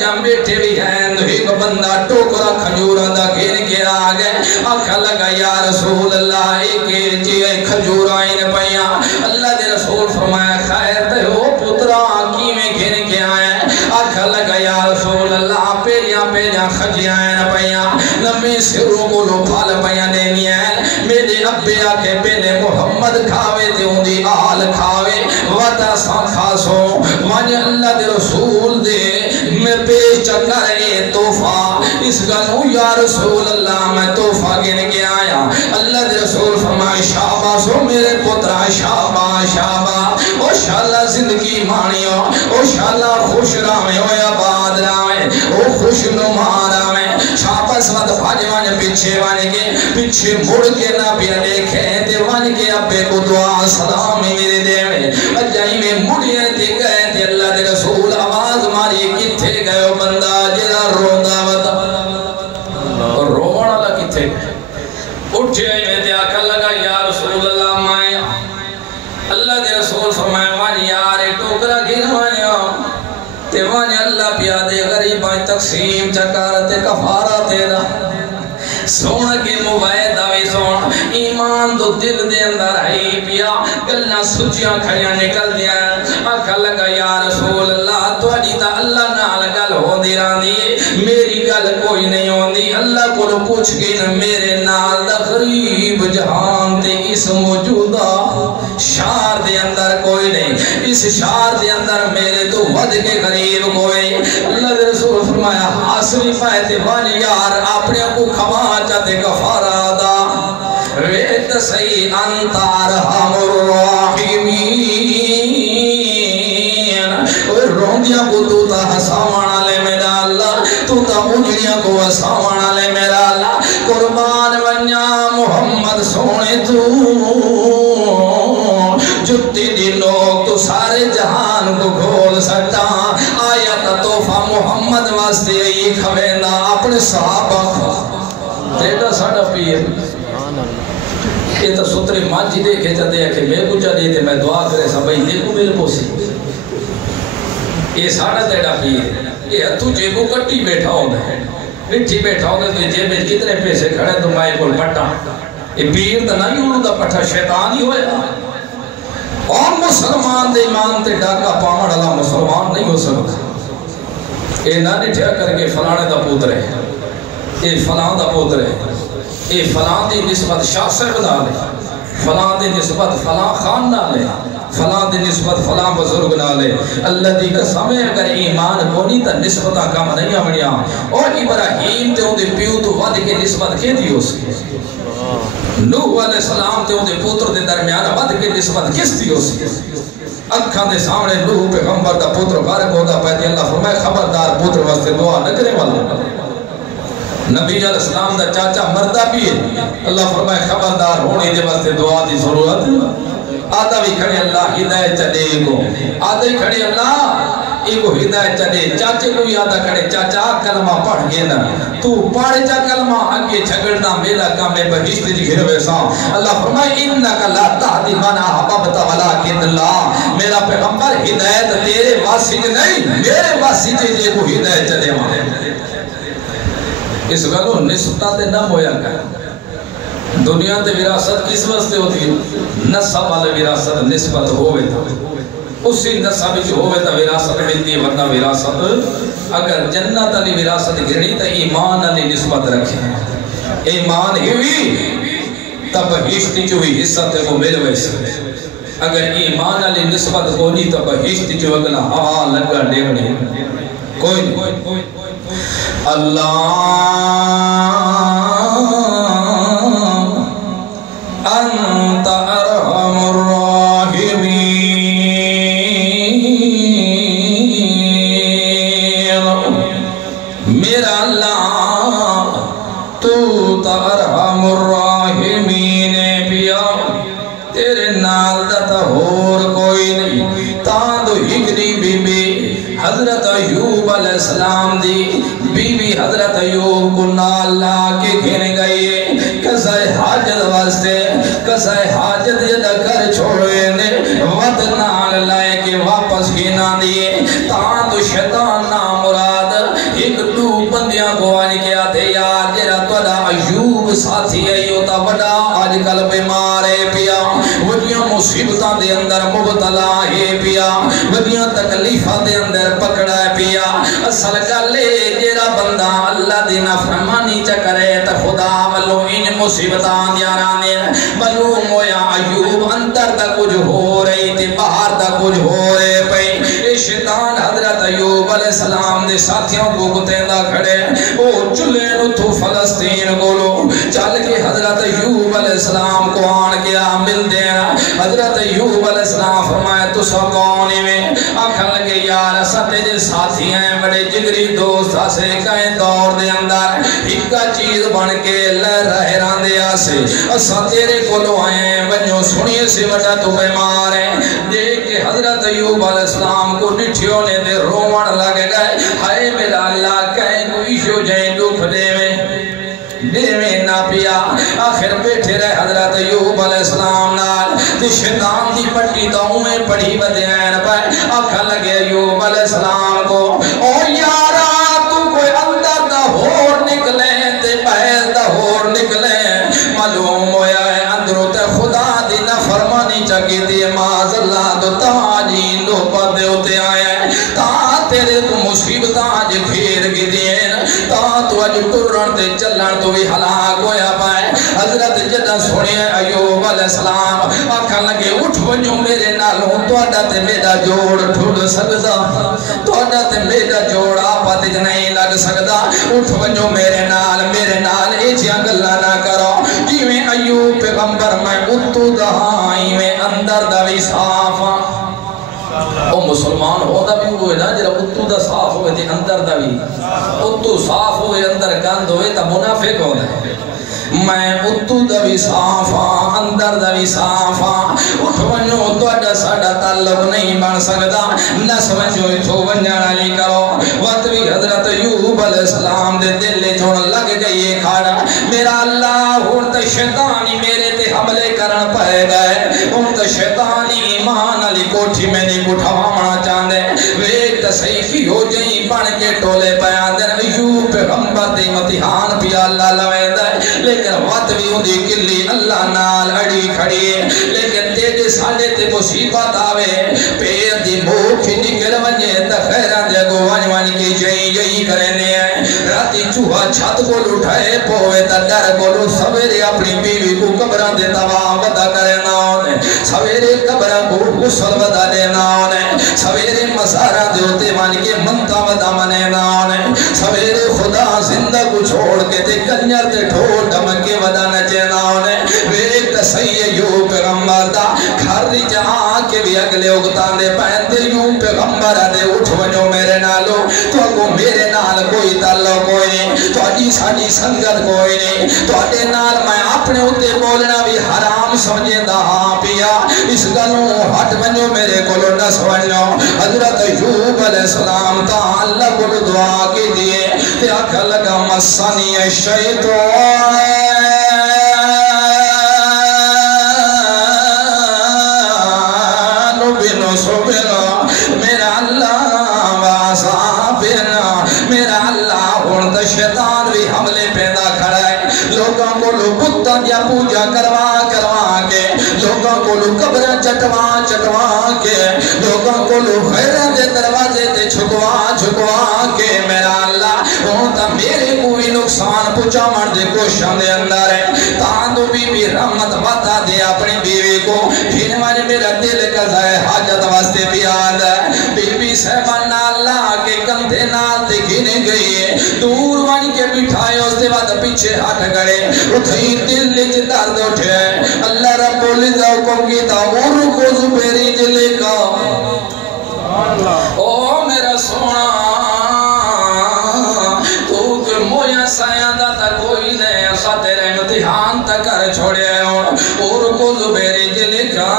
جم بیٹھے بھی ہیں تو ایک بندہ ٹوکرا کھجورہ دا گھن کے آگے آکھا لگا یا رسول اللہ ایک جیئے کھجورہ ان پہیاں اللہ دے رسول فرمایا خیر تے ہو پترہ کی میں گھن کے آئے آکھا لگا یا رسول اللہ پیلیاں خجیاں ان پہیاں لمبی سروں کو لو پھال پہیاں دینی ہیں میرے ابے آکے پہلے محمد کھاوے تے ہوں دی آل کھاوے وطا سان خاصوں وانج اللہ دے رسول دے میں پیش چکرے توفہ اس گنو یا رسول اللہ میں توفہ گن کے آیا اللہ دے رسول فرمائے شابہ سو میرے پترہ شابہ شابہ او شاللہ زندگی مانیو او شاللہ خوش راوے او آباد راوے او خوش نمار راوے شابہ سمت بھاج وانج پیچھے وانج کے پیچھے مڑ کے نہ پیا دیکھے تے وانج کے ابے کو دعا سلامی میرے دے میں اجائی میں مڑیے تے گئے تے اللہ دے رسول آواز ماری کتھے گئے بندہ جدا روندا وطا رونا دا کتھے اٹھے میں تے آکھا لگا یا رسول اللہ میں اللہ دے رسول فرمائے وانی یار ٹوکرا گھنوانیا تے وانی اللہ پیادے غریباں تقسیم چکارتے کفارہ تیرا سونا کے موبائل داوی سونا ایمان تو دل دے اندر آئی پیا گلنا سچیاں کھڑیاں نکل دیا آکھا لگا یا رسول اللہ تو اجیتا اللہ نال گل ہو دی ران دیئے میری گل کوئی نہیں ہوں دی اللہ کو پوچھ گئی میرے نال دا غریب جہان تے اس موجودہ شار دے اندر کوئی نہیں اس شار دے اندر میرے تو ود کے غریب کوئی اللہ دے رسول فرمایا حاصلی پائے وانی یار اپنے کو کھوا چاہتے کفارہ دا ویت سی انت ارحم الراحمین روندیاں کو تو تا ہساوانا لے میرا اللہ تو تا مجھڑیاں کو ہساوانا لے میرا اللہ قربان ونیا محمد سونے تو جتی دی لوگ تو سارے جہان کو گھول سکتا آیت توفہ محمد واسطے یہ کھوینا اپنے صحابہ کو دیکھا ساڑھا پیر یہ تو ستری مانجی دیکھے جاتے جڑے کہ میں کچھ دے تے میں دعا کرے سا بھائی دیکھو میرے پوسی یہ ساڑھا تیڑا پیر یہ تو جیبو کٹی بیٹھا ہوگا مٹھی بیٹھا ہوگا تو جیب میں کتنے پیسے کھڑے تو مائے کول پٹا یہ پیر تا نہیں انہوں دا پٹھا شیطان ہی ہویا اور مسلمان دے ایمان تے ڈاکا پامڑ اللہ مسلمان نہیں ہو سکتا اے نہ نٹھیا کر کے فلانے دا پوتر ہے اے فلان دا پوتر ہے اے فلان دی نسبت شاہ صاحب نہ لے فلان دی نسبت فلان خان نہ لے فلان دی نسبت فلان بزرگ نہ لے اللہ دی قسم ہے اگر ایمان کونی تا نسبتہ کم نہیں آمڑیا اور ابراہیم تے ہوں دے پیو تو ود کے نسبت کے دی ہو سکی نوح علیہ السلام تے ہوں دے پوتر دے درمیان ود کے نسبت کس دی ہو سکی اکھاں دے سامنے نوح پیغمبر دا پوتر غارق ہوگا پیدی اللہ فرمائے خبردار پوتر واسطے دعا نہ کرے والا نبی علیہ السلام دا چاچا مردہ بھی ہے اللہ فرمائے خبردار ہونے دے واسطے دعا دی ضرورت آدھا بھی کھڑے اللہ ہدایت چلے کو آدھا ہی کھڑے اللہ ایک ہدایت چلے چاچے کو بھی آدھا کھڑے چاچا کلمہ پڑھ گئے نا تو پڑھ جا کلمہ آگے جھگڑنا میرا کام ہے بہشت جی گھر ویسا اللہ فرمائے انکا لا تہدی من احببت ولکن اللہ میرا پیغمبر ہدایت تیرے واسطے نہیں میرے واسطے جے کو ہدایت چلے وہاں اس گلو نسبتہ تے نہ ہویا کر دنیا تے وراثت کس واسطے ہوتی ہے نسب والے وراثت نسبت ہوئے تھا اسی نسب جو ہوئے تھا وراثت ملتی ہے ورنہ وراثت اگر جنت علی وراثت گرنی تا ایمان علی نسبت رکھیں ایمان ہوئی تب بہشت جو بھی حصہ تے وہ میرے ویسے اگر ایمان علی نسبت ہونی تب بہشت جو اگلا ہوا لگا دیونے کوئی نہیں اللہ انت ارحم الراحمین میرا اللہ تو ارحم الراحمین پیا تیرے نال دا ہور کوئی نہیں تاندو ہگری بی بی حضرت ایوب علیہ السلام دی بی بی حضرت ایوب کو نالا کے گھن گئے کسائے حاجت واسطے کسائے حاجت جدہ کر چھوڑے نے وقت نال لائے کہ واپس گھنا دیئے تاں تو شیطان نامراد ایک دو بندیاں کو آنے کیا تھے یار جرہ توڑا ایوب ساتھی ایوتا بڑا آج کل بیمارے پیا وڈیاں مصیبتاں دے اندر مبتلا ہے پیا وڈیاں تکلیفہ دے اندر پکڑا ہے پیا اصل گلے جرہ بندہ اللہ دی نافرمانی چکرے تا خدا ملو ان مصیبتاں دیارانے ملو مویا ایوب اندر تا کچھ ہو رہی تھی باہر تا کچھ ہو رہے پئی شیطان حضرت ایوب علیہ السلام دے ساتھیوں کو گتیندہ کھڑے او چلے نو تو فلسطین گولو چل کے حضرت ایوب علیہ السلام کو آن گیا مل دینا حضرت ایوب علیہ السلام فرمائے تو سا کونی میں آکھن لگے یار ستے جے ساتھی ہیں بڑے جگری دوست سے کہیں دور دے اندر ایکا چیز بن کے لہ رہ ران دے آسے اسا تیرے کولو آئیں بنیو سنیے سے وجہ تو بیمار ہیں دیکھ کے حضرت ایوب علیہ السلام کو نٹھیوں نے دے رومن لگ گئے ہائے میرا اللہ کہیں کوئی شو جائیں دکھ دے میں نہ پیا آخر بیٹھے رہے حضرت ایوب علیہ السلام نال تی شیطان دی پٹی داؤں میں پڑھی بدین پہ آکھا لگے ایوب علیہ السلام کو او یارا تو کوئی اندر دا ہور نکلے تے پہل دا ہور نکلے معلوم ہویا ہے اندروں تے خدا دی نفرمانی چکی دی معاذ اللہ دو تاجین دو پردے ہوتے آئے تا تیرے تو مصیبتاں آج گھیر گی دین تا تو اج ٹرن تے چلن تو بھی ہلاک ہویا پائے حضرت جدہ سنے ایوب علیہ السلام آکھن لگے اٹھ ونجو میرے نالوں تو اڈا تے میرا جوڑ ٹھڑ سکدا تو اڈا تے میرا جوڑ آپا تج نہیں لگ سکدا اٹھ ونجو میرے نال ایچیاں گلہ نہ کرو جی میں ایوب پیغمبر میں اتو دہائی میں اندر دا بھی صافا او مسلمان ہوتا بھی ہوئے نا جرہ اتو دا صاف ہوئے تھے اندر دا بھی اتو صاف ہوئے اندر کند ہوئے تا منافق ہوتا ہے میں اتو دا بھی صافا اندر دا بھی صافا اٹھ ونجو تو اڈا ساڑا تعلق نہیں بن سکتا نہ سمجھو اتھو ونجانا لی کرو وقت بھی حضرت ایوب علیہ السلام دے دل لے چھوڑ لگ گئی کھاڑا میرا اللہ ہونتا شیطانی میرے تے حملے کرن پائے گئے ہوں تو شیطانی ایمان علی کوٹھی میں نہیں اٹھوانا چاہتے ویک تصحیفی ہو جائیں بن کے ٹولے بیان دن ایوب پیغمبر دے امتحان پی اللہ لوید ہے لیکن وقت بھی ہوں دی کلی اللہ نال اڑی کھڑی ہے لیکن تیجے سالے تے مصیبت آوے پیر دی موکھی نکل ونجے تخیران دے گو ون کی جائیں یہی کرنے ہیں راتی چوہا چھت کو لٹھائے پوے تا ڈر کو لو سویرے اپنی بیوی کو قبران دے تمام ودا کرنا ہونے سویرے قبران کو غسل ودا دینا ہونے سویرے مسارہ دیوتے مان کے منتا ودا منینا ہونے سویرے خدا زندہ کو چھوڑ کے تے کنیر تے ٹھوڑ دمکے ودا نچینا ہونے ویک تصحیح یوں پیغمبر دا گھر ری جہاں کے بھی اگلے اگتان دے پہنتے یوں پیغمبر دے اٹھ ونجو میرے نالو تو اگو میرے نال کوئی تعلق کوئی نہیں تو اجی ساڑی سنگت کوئی نہیں تو اٹے نال میں اپنے ہوتے بولنا بھی حرام سمجھے دا ہاں پیا اس گلوں ہٹ ونجو میرے کلو نس ونجو حضرت ایوب علیہ السلام تا اللہ کو دعا کی دیئے تے آکھا لگا مسانی الشیطان میرا اللہ واسابنا میرا اللہ ہون دا شیطان بھی حملے پیدا کھڑا ہے لوگوں کو لو بتا دیا پوجا کروا کے لوگوں کو لو قبریں چٹوا کے لوگوں کو لو خیریں دے دروازے تے چھکوا کے میرا اللہ ہون تا میرے کوئی نقصان پوچھا مرد کوشاں دے اندر ہے تاندو بی رحمت بتا دے اپنی بیوی کو پھر مجھے میرا دل کا ظاہر حاجت واسطے بھی آدھا ہے بی صاحبان اللہ کے کندھے نال دیکھنے گئی ہے دور وانی کے بٹھائے اس دے بعد پیچھے ہاتھ گڑے اتھائی دل لچ درد اٹھے اللہ رب العزت حکم کیتا اور کو زبیری جلے کا او میرا سونا تو کہ مویا سایاندہ تا کوئی نہیں ایسا تیرے امتحان تا کر چھوڑے اور کو زبیری جلے کا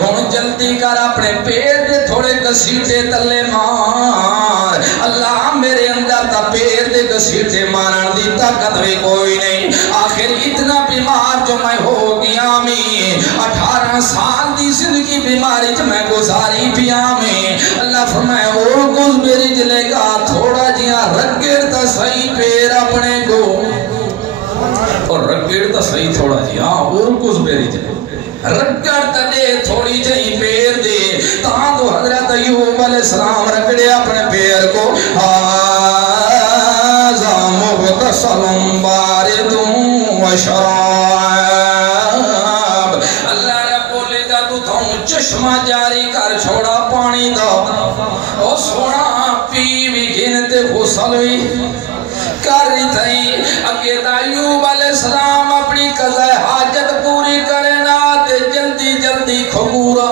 ہون جلدی کر اپنے پیر دے تھوڑے کسیٹے تلے مار اللہ میرے اندر تا پیر دے کسیٹے مارن دی طاقت بھی کوئی نہیں آخر اتنا بیمار جو میں ہو گیا میں 18 سال دی زندگی بیماری جو میں گزاری پیا میں اللہ فرمائے اور گز میری جلے گا تھوڑا جیا رگڑ تا صحیح پیر اپنے کو اور رگڑ تا صحیح تھوڑا جیا اور گز میری جلے رگڑ تا دے تھوڑی جہی پیر دے تاں تو حضرت ایوب علیہ السلام رگڑے اپنے پیر کو آزا مغتسلم باردوں و شراب اللہ رب العزت تو تھوں چشمہ جاری کر چھوڑا پانی دا او سونا پی بھی گھنتے غسلوی کر رہی تھئی اگے ایوب علیہ السلام اپنی قضاء حاجت پوری کرنا تے جلدی کھگورا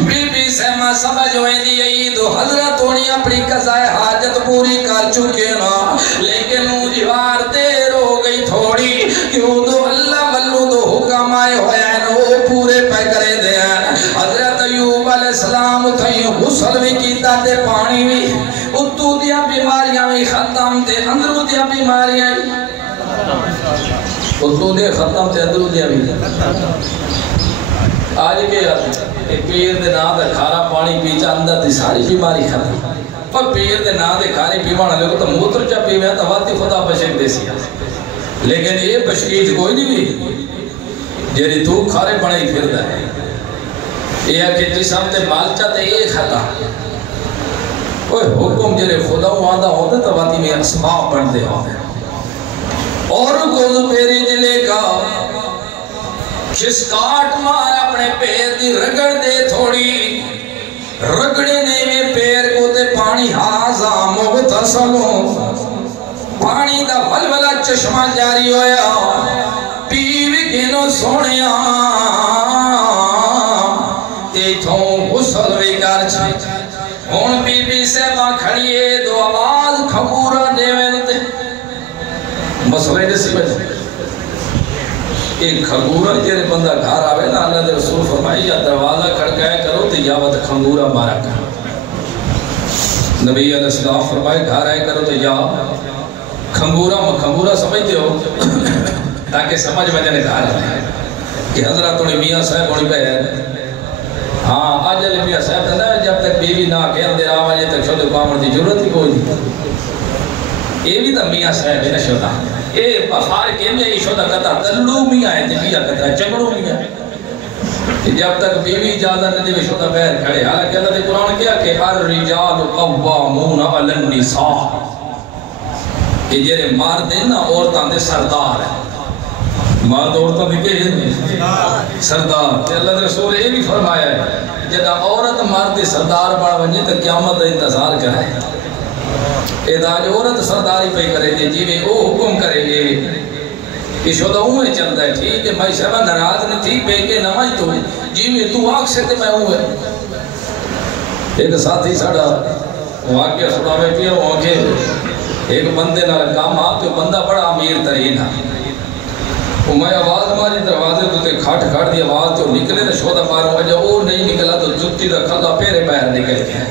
بی بی سے میں سمجھ ہوئی دی تو حضرت ہونی اپنی قضاء حاجت پوری کر چکے نا لیکن جوار دیر ہو گئی تھوڑی کیوں تو اللہ واللو تو حکم آئے ہوئے ہیں وہ پورے پہ کرے دے ہیں حضرت ایوب علیہ السلام تھئی غسل بھی کیتا تے پانی بھی اتو دیا بیماریاں بھی ختم تے اندرو دیا بیماریاں اتو دیا ختم تے اندرو دیا بھی آج کے ایک پیر دے نا دے کھارا پانی پیچا اندر دی ساری بیماری ختم پر پیر دے نا دے کھاری پیوانا لگو تو موتر چا پیویا تو واتی خدا بشک دے سیا لیکن یہ بشکیج کوئی نہیں بھی جیری تو کھارے بڑھائی پھر دا ہے یہ ہے کہ جسم تے مال چاہتے یہ خطا کوئی حکم جیرے خدا وعدہ ہوتا تو واتی میں اسباب بڑھ دے ہوتے اور کو میری جلے کا کس کاٹ مار اپنے پیر دی رگڑ دے تھوڑی رگڑے نے میں پیر کو دے پانی ہازا مغتسلوں پانی دا ولولا چشمہ جاری ہویا پیوی گنو سونیا تے تھوں غسل بھی کر چھے ہون بی بی سے ماں کھڑیے دو آواز کھبورا دے ویلتے مسئلے جیسی بجھے ایک کھنگورا جیرے بندہ گھار آوے نا اللہ دے رسول فرمائی یا دروازہ کھڑکائے کرو تو یا ود کھنگورا مارا کرو نبی علیہ السلام فرمائے گھار آئے کرو تو یا کھنگورا سمجھتے ہو تاکہ سمجھ میں جانے گھار آئے کہ حضرت میاں صاحب ہونے پہ ہے ہاں آج علی میاں صاحب کہتا ہے جب تک بیوی نہ کے اندر آوازے تک شدہ کامر دی ضرورت ہی کوئی نہیں یہ بھی تو میاں صاحب ہے نا شدہ اے بخار کے میں یہ شدہ کہتا تلو میاں ہے میاں کہتا ہے چگڑو میاں جب تک بیوی اجازت نہیں دے شدہ بہر کھڑے حالانکہ اللہ دے قرآن کیا کہ الرجال قوامون علی النساء کہ جیرے مرد ہیں نا عورتاں دے سردار ہیں مرد عورتاں دے کے ہیں سردار اللہ دے رسول یہ بھی فرمایا ہے جب عورت مرد سردار بڑھ ونجے تو قیامت دا انتظار کرائے ادا جو عورت سرداری پہ کرے دے جی میں وہ حکم کرے گے کہ شدہ ہوں میں چلتا ہے ٹھیک ہے میں شبہ نراز نہیں تھی پہ کے نمائی تو جی میں تو آگ سے تے میں ہوں ہے ایک ساتھی ساڑا واقعہ سنا میں پیا وہاں کے ایک بندے نہ کام آتے بندہ بڑا امیر ترین ہے وہ میں آواز ماری دروازے تو تے کھاٹ کھاٹ دی آواز تو نکلے تو شودہ پاروں جب وہ نہیں نکلا تو جتی دا کھلا پیرے باہر نکل گیا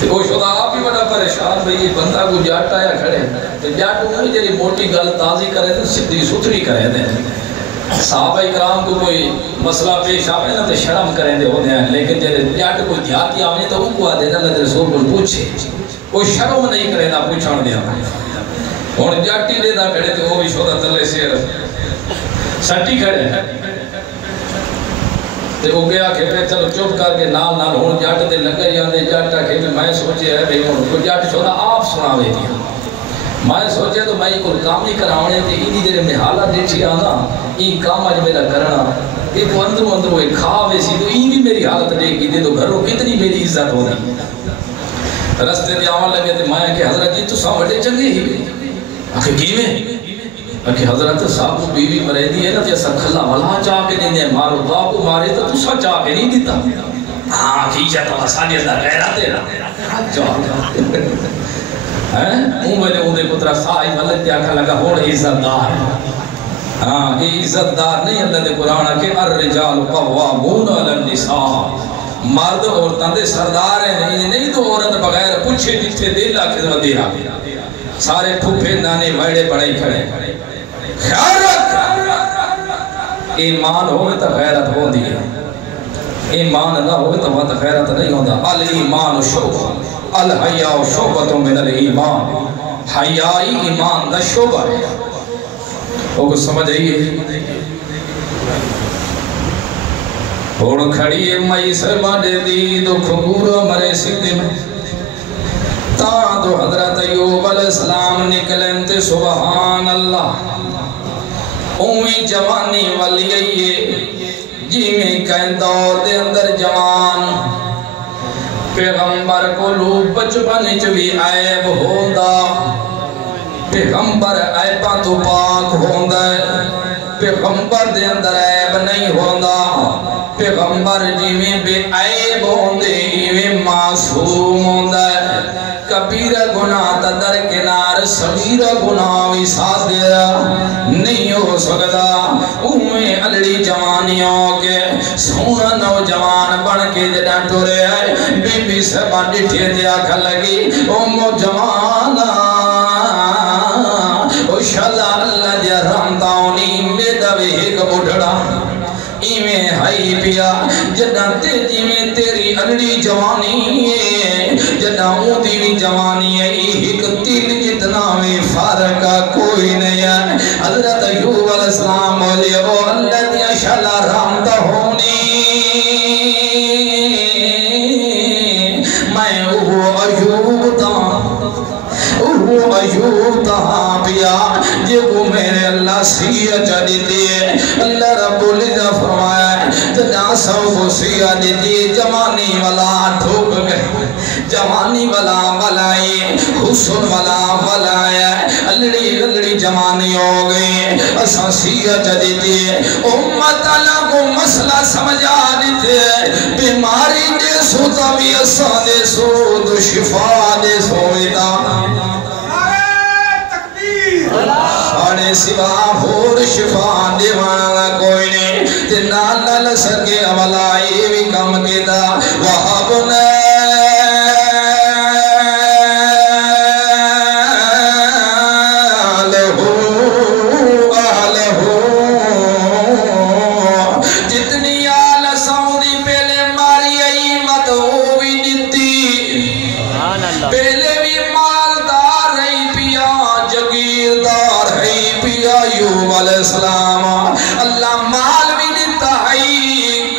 تو وہ شودہ آپ ہی بڑا پریشان بھئی یہ بندہ کو جاٹ آیا کھڑے تو جاٹ انہوں جیلی موٹی گل تازی کرے تو سدھی ستری کرے دیں صحابہ اکرام کو کوئی مسئلہ پیش آئے نا تو شرم کریں دے ہوتے ہیں لیکن جیلی جاٹ کوئی دیاتی آنے تو ان کو آدھے نا اللہ رسول کو پوچھے کوئی شرم نہیں کرے نا پوچھان دیا اور جاٹی دے دا کھڑے تھے وہ بھی شودہ تلے سیر سٹی کھڑے تے وہ گیا کہ پہ چلو چپ کر کے نال نال ہون جاٹ دے لگا یادے جاٹا کہ میں سوچے ہے بھئی ہون کو جاٹ شودہ آپ سناوے دیا میں سوچے تو میں کوئی کام ہی کراؤنے تھے انہی دیر میں حالت دیکھی آنا این کام آج میرا کرنا یہ تو اندروں اندروں ایک خواب ایسی تو این بھی میری حالت دیکھی دے تو گھروں کتنی میری عزت ہو رہی رستے دے آوان لگے تھے میں کہ حضرت جی تو ساں بڑے چنگے ہی آخر کی میں کہ حضرت صاحب کو بیوی مرے دی ہے نا جیسا کھلا والا چاہ کے نہیں دے مارو باپ کو مارے تو تو سا چاہ کے نہیں دیتا ہاں کھیچا تو آسانی اللہ غیرہ تیرا چاہ میں نے اندھے پترہ خواہی ملک دیا کھا لگا ہوڑ عزت دار ہاں یہ عزت دار نہیں اللہ دے قرآن کے الرجال قوامون علی النساء مرد عورتاں دے سردار ہیں نہیں تو عورت بغیر پوچھے جتھے دل خدمت دیا سارے ٹھوپے نانے ویڑے بڑے کھڑے خیال رکھ ایمان ہوئے تو غیرت ہو دی ایمان نہ ہوئے تو وقت غیرت نہیں ہوتا الایمان شعبہ الحیاء شعبۃ من الایمان حیائی ایمان دا شعبہ ہے وہ کچھ سمجھ آئیے اور کھڑی مئی سرما دے دی دکھ گورو مرے سکتے میں تاں تو حضرت ایوب علیہ السلام نکلیں تے سبحان اللہ اومی جوانی والی آئیے جی میں کہیں دور دے اندر جوان پیغمبر کو لو بچپن چوی عیب ہوندہ پیغمبر عیباں تو پاک ہوندہ پیغمبر دے اندر عیب نہیں ہوندہ پیغمبر جی میں بے عیب ہوندے ایویں معصوم ہوندہ کبیر گناہ تا در کنار صغیر گناہ وی ساتھ دیا نہیں ہو سکتا اومیں علڑی جوانیوں کے سونا نوجوان بن کے جڑا ٹورے آئے بی بی سے بانڈی ٹھے دیا کھا لگی اومو جوانا او شلا اللہ دیا رمتاؤنی میں دوے ایک بڑھڑا ایمیں ہائی پیا جنا تیجی میں تیری علڑی جوانی ہے جنا اونتی بھی جوانی ہے ایک تین جتنا میں فارقہ کوئی نہیں ہے حضرت ایوب علیہ السلام علیہ او اللہ دیا شلا رامتا ہونی میں ایوب تہاں پیا جے کو میرے اللہ سیہ جڑی دیئے اللہ رب العزت فرمایا ہے جنا سو کو سیہ دیئے جوانی والا ٹھوک گئے جوانی والا والائے حسن والا والائے اللڑی اللڑی جوانی ہو گئی اساں سیہ جڑی دیئے امت اللہ کو مسئلہ سمجھا دیتے بیماری دے سوتا بھی اساں دے سود شفا دے سویدہ ساڑے سوا ہور شفا دیوانا کوئی نہیں تینا لل سکے اولائی بھی کم کیتا وحبنے لہو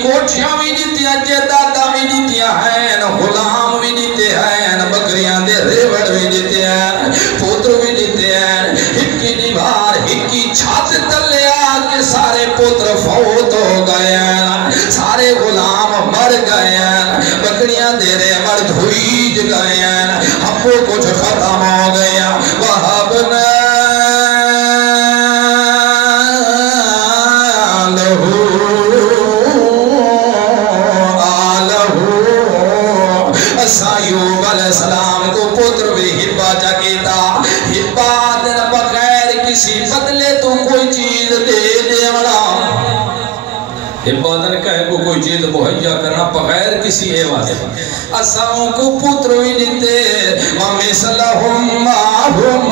کوٹھیاں بھی دیتیاں جیدادہ بھی دیتیاں ہیں غلام بھی دیتے ہیں بکریاں دے ریوڑ بھی دیتے ہیں پوتر بھی دیتے ہیں ہکی دیوار ہکی چھات تلے آکے سارے پوتر فوت ہو گئے ہیں سارے غلام مر گئے ہیں بکریاں دے ریوڑ دھوئیج گئے ہیں ہم کو کچھ ختم ہو گیا وَحَبْنَا ایوب علیہ السلام کو پتر بھی ہبا چاکیتا ہبا دن بغیر کسی بدلے تو کوئی چیز دے دے وڑا ہبا دن کہے کو کوئی چیز مہیا کرنا بغیر کسی عوض اساؤں کو پتر بھی دیتے وَمِثْلَهُمْ مَعَهُمْ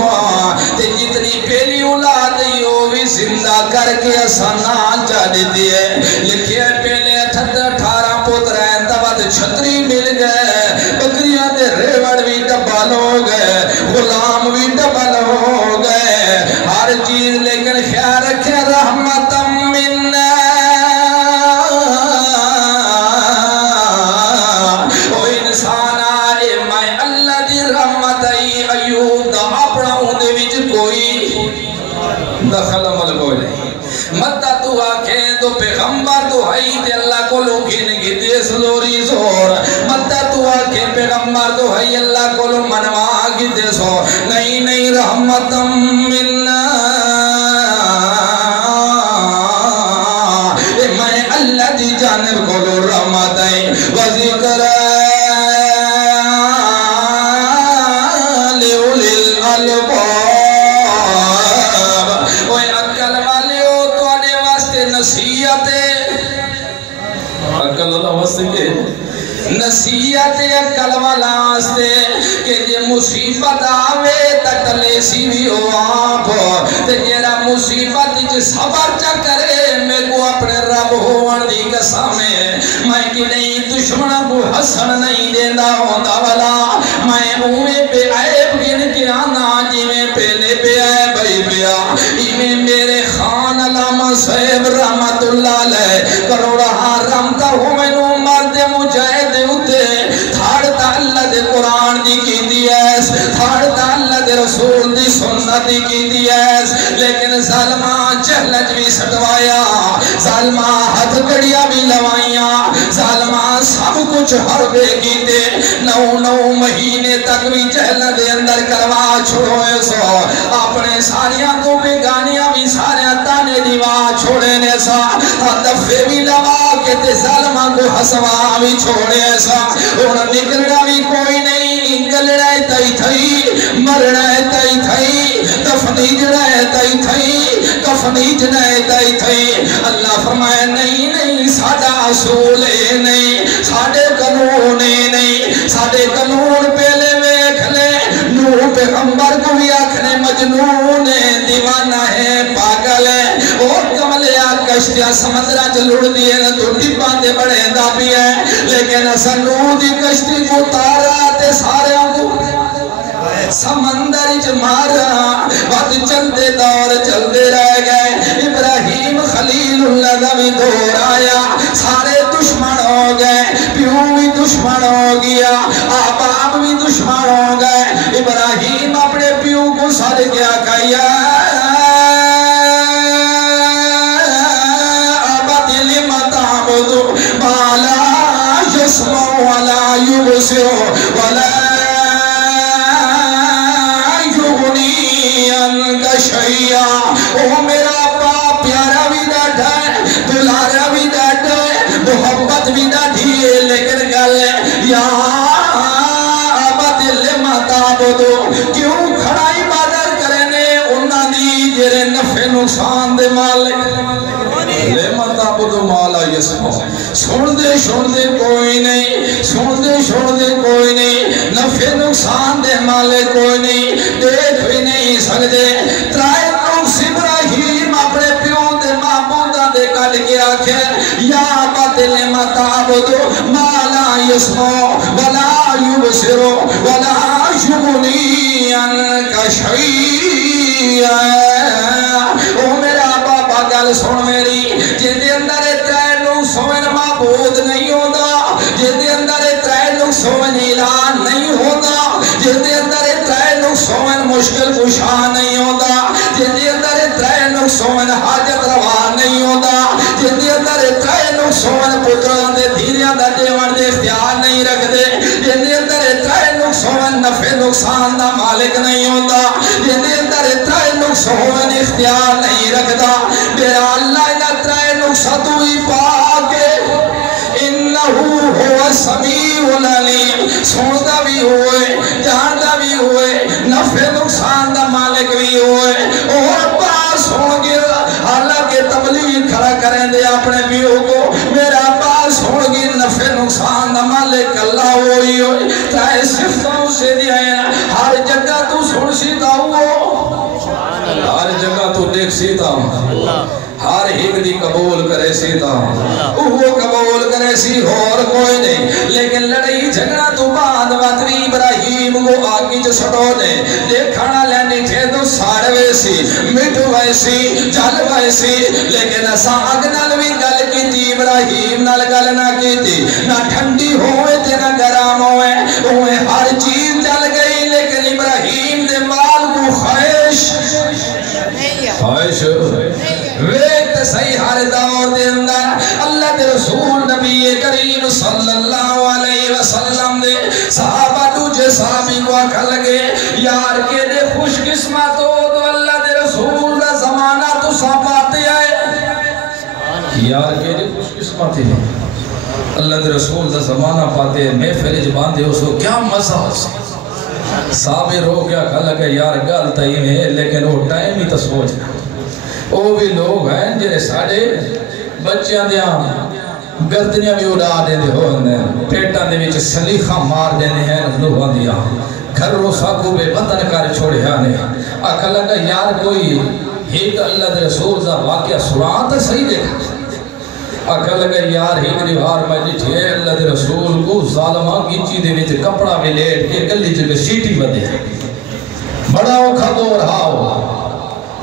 تے جتنی پہلی اولاد یہ بھی زندہ کر کے اسانا چاہ دیتی ہے لکھے پہلے 18 پتر ہیں تبت چھتری مل گئے بکریاں دے ریوڑ بھی ڈبل ہو گئے غلام بھی ڈبل ہو گئے ہر چیز لیکن خیال رکھے رحمتم مننا او انسان آئے میں اللہ دی رحمت ای ایوب دا اپنا ہوندے وچ کوئی دخل عمل کوئی نہیں مدہ تو آکھیں تو پیغمبر تو ہائی تے اللہ کو لوگین کی دیس لوری زور مدہ تو آکھیں پیغمبر تو ہائی اللہ کو لوگ منوا کی دیس ہو نہیں نہیں رحمتم مننا میں اللہ دی جانب کو لوگ رحمت ہے وذکر لِأُولِي الْأَلْبَابِ اوہ عقل والے ہو تو آنے واسطے نصیحت عقل اللہ واسطے کے نصیحت عقل والا واسطے کہ یہ مصیبت آوے تکلے سی بھی ہو آپ تے جیرا مصیبت جو صبر چا کرے میں کو اپنے رب ہوان دی قسمیں میں کی نہیں دشمنہ کو حسن نہیں دیندہ ہوندہ والا میں اوے بے عیب گن کے آنا جی میں پہلے بے عیب ہی بیا میں میرے خان علامہ صاحب رحمت اللہ علیہ کروڑا حرم کا ہوئے نو مرد مجاہد ہوتے تھاڑتا اللہ دے قرآن دی کی دیئیس تھاڑتا اللہ دے رسول دی سنت دی کی دیئیس لیکن ظالمہ چہلج بھی سٹوایا ظالمہ ہتھ کڑیا بھی لوائیاں ظالمہ سب کچھ حربے کی دے 9 مہینے تک بھی چہلج دے اندر کروا چھوڑوئے سو اپنے ساریاں کو بیگانیاں بھی ساریاں تانے دیوا چھوڑے نے سا دفے بھی لوا کے تے ظالمہ کو حسوا بھی چھوڑے سا انہاں نکلنا بھی کوئی نہیں انگلنا ہے تائی تھائی مرنا ہے تائی تھائی تفنیجنا ہے تائی تھائی کفنیجنا ہے تائی تھائی اللہ فرمائے نہیں نہیں ساڑھا اصول نہیں ساڑھے قانون نہیں ساڑھے قانون پہلے ویکھ لے نوح پیغمبر کو بھی آکھنے مجنون ہے دیوانہ ہے پاگل ہے اور کملیا کشتیاں سمندرہ چلوڑ دیئے نا تو ٹپاں دے بڑے دا بھی ہے لیکن ایسا نوح دی کشتی کو تارا تے سارے کو سمندر مارا بات چلتے دور چلتے رہ گئے ابراہیم خلیل اللہ کا بھی دور آیا سارے دشمن ہو گئے پیو بھی دشمن ہو گیا آباب بھی دشمن ہو گئے ابراہیم اپنے پیو کو سر کیا کہیا آباد لما تعبدو بالا یسمع ولا یبصر ولا شیعہ وہ میرا باپ پیارا بھی ڈاٹا ہے دلارا بھی ڈاٹا ہے محبت بھی ڈاٹھی ہے لیکن گل ہے یا آبا دل مطابدو کیوں کھڑا عبادت کرنے انہاں دی جرے نفع نقصان دے مالک لے مطابدو مالا یسمو سن دے کوئی نہیں سن دے کوئی نہیں نفع نقصان دے مالک کوئی نہیں دیکھ بھی نہیں سکتے ترائے نقص ابراہیم اپنے پیوں دے معبودہ دے کل کے آکھے یا باطل مطابدو مالا یسمو ولا یبصر ولا یغنی عنک شیئا او میرا بابا گل سن میری جن دے اندر ترائے نقص ہوئے معبود نہیں ہوتا جس دے اندر ترے نقصان اعلان نہیں ہوتا جس دے اندر ترے نقصان مشکل کشا نہیں ہوتا جس دے اندر ترے نقصان حاجت روا نہیں ہوتا جس دے اندر ترے نقصان پتران دے دھیریاں دا دیوان دے اختیار نہیں رکھ دے جس دے اندر ترے نقصان نفع نقصان دا مالک نہیں ہوتا جس دے اندر ترے نقصان اختیار نہیں رکھتا میرا اللہ انہا ترے نقصان تو ہی پاکے انہو ہوا سمیع العلیم سنتا بھی ہوئے جانتا بھی ہوئے نفع نقصان دا مالک بھی ہوئے اور پاس ہوں گے حالانکہ تبلیغ کھڑا کریں دے اپنے بیوں کو میرا پاس ہوں گے نفع نقصان دا مالک اللہ ہوئی ہوئی ترائے صفتوں سے دیا ہے ہر جگہ تو سن سیتا ہر جگہ تو دیکھ سیتا ہر ایک دی قبول کرے سیتا وہ قبول کرے سی اور کوئی نہیں لیکن لڑائی جھگڑا تو بعد وطنی ابراہیم کو آگی جو سٹو دے دیکھانا لینی تھے تو ساڑھ ویسی مٹ ویسی جل ویسی لیکن اسا اگنال بھی گل کی تھی ابراہیم نال گل نہ کی تھی نہ ٹھنڈی ہوئے تھے نہ گرام ہوئے ہر چیز جل گئی لیکن ابراہیم دے مال کو خواہش ویکت صحیح ہر دور دے اندر اللہ دے رسول نبی کریم صلی اللہ علیہ وسلم دے صحابہ دوجہ صحابی کو آکھا لگے یار کے دے خوش قسمت ہو تو اللہ دے رسول دا زمانہ تو صحاباتے آئے یار کے دے خوش قسمت ہے اللہ دے رسول دا زمانہ پاتے میں فیلج باندھے ہو سو کیا مزہ ہو سو صابر ہو گیا کھا لگے یار گل تائیم ہے لیکن وہ ٹائم ہی تا سوچنا وہ بھی لوگ ہیں جنہیں ساڑھے بچیاں دیاں گردنیاں بھی اڑا دے دے ہوندے پیٹاں دے وچ سلیخہ مار دے ہیں لوگاں دیا گھر رو ساکو بے وطن کر چھوڑے آنے آکھا لگا یار کوئی ایک اللہ دے رسول دا واقعہ سنان تا صحیح دیکھا آکھا لگا یار ایک دیوار میں جٹھے اللہ دے رسول کو ظالمہ گیچی دے وچ کپڑا بھی لیٹ کے گلی جگہ سیٹی بدے بڑا اوکھا دور ہاؤ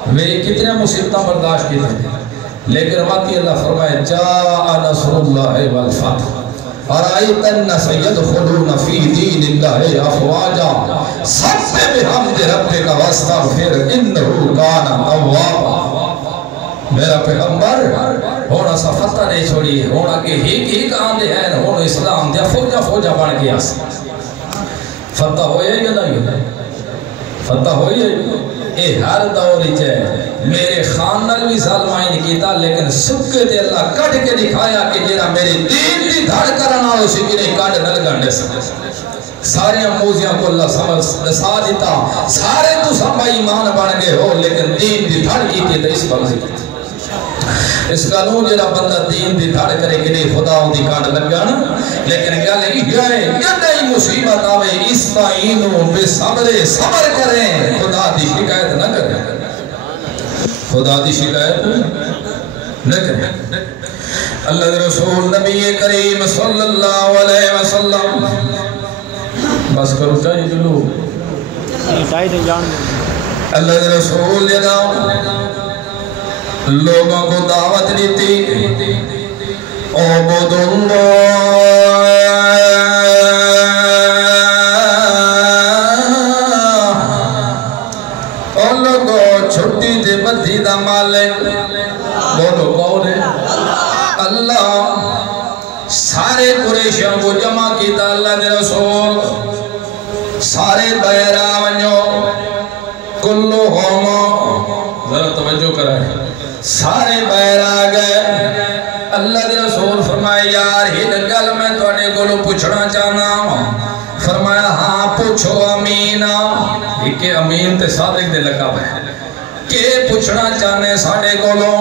وہ کتنے مصیبتہ برداشت کی تھے لیکن واقعی اللہ فرمائے جاء نصر اللہ والفتح ارائیت الناس يدخلون فی دین اللہ افواجا سبح بحمد ربک واستغفر انہ کان توابا میرا پیغمبر ہونا سا فتح نہیں چھوڑی ہونا کہ ایک آندے ہیں ہونا اسلام دیا فوجا بڑھ گیا فتح ہوئے یا نہیں فتح ہوئے اے ہر دوری چاہے میرے خاندر بھی ظالمائن کیتا لیکن سکے دے اللہ کٹ کے دکھایا کہ جیرا میرے دین بھی دھڑ کرنا ہو سکی نہیں کٹ نل گنڈے سارے موزیاں کو اللہ سمجھ دسا دیتا سارے تو سب ایمان بن گئے ہو لیکن دین بھی دھڑ کیتے تھے اس پر اس قانون جیرا بندہ دین دی دھڑ کرے کہ نہیں خدا ہوں دی کانڈ لگ گیا نا لیکن گل ہے یا نہیں مصیبت آوے استعینو بے صبر کریں خدا دی شکایت نہ کریں خدا دی شکایت نہ کریں اللہ دے رسول نبی کریم صلی اللہ علیہ وسلم بس کرو چاہیے جلو اللہ دے رسول دے لوگوں کو دعوت دیتی عبد اللہ اور لوگوں چھٹی دے بدھی دا مالک بولو کون ہے اللہ سارے قریشوں کو جمع کیتا اللہ دے رسول سارے بیرہ ونجو کلو ہومو ذرا توجہ کرائے سارے بیر آ گئے اللہ دے رسول فرمائے یار ہی گل میں توڑے گلو پوچھنا چاہنا فرمایا ہاں پوچھو امین ایک امین تے صادق دے لقب ہے کہ پوچھنا چاہنے ساڑے گلو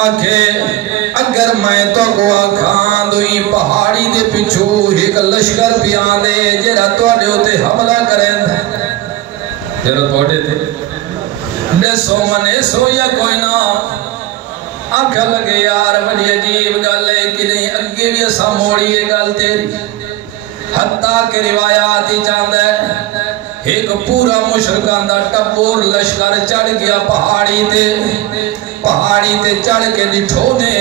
اگر میں تو گوا کھان دوئی پہاڑی دے پچھو ایک لشکر پیان دے جرہ توڑے ہوتے حملہ کریں جرہ توڑے تھے نے سو منے سو یا کوئی نہ آنکھا لگے یار بڑی عجیب گل ہے کہ نہیں اگے بھی ایسا موڑی ہے گل تیری حتیٰ کہ روایات ہی چاندہ ہے ایک پورا مشرکان دا ٹپور لشکر چڑھ گیا پہاڑی تے چڑھ کے نٹھونے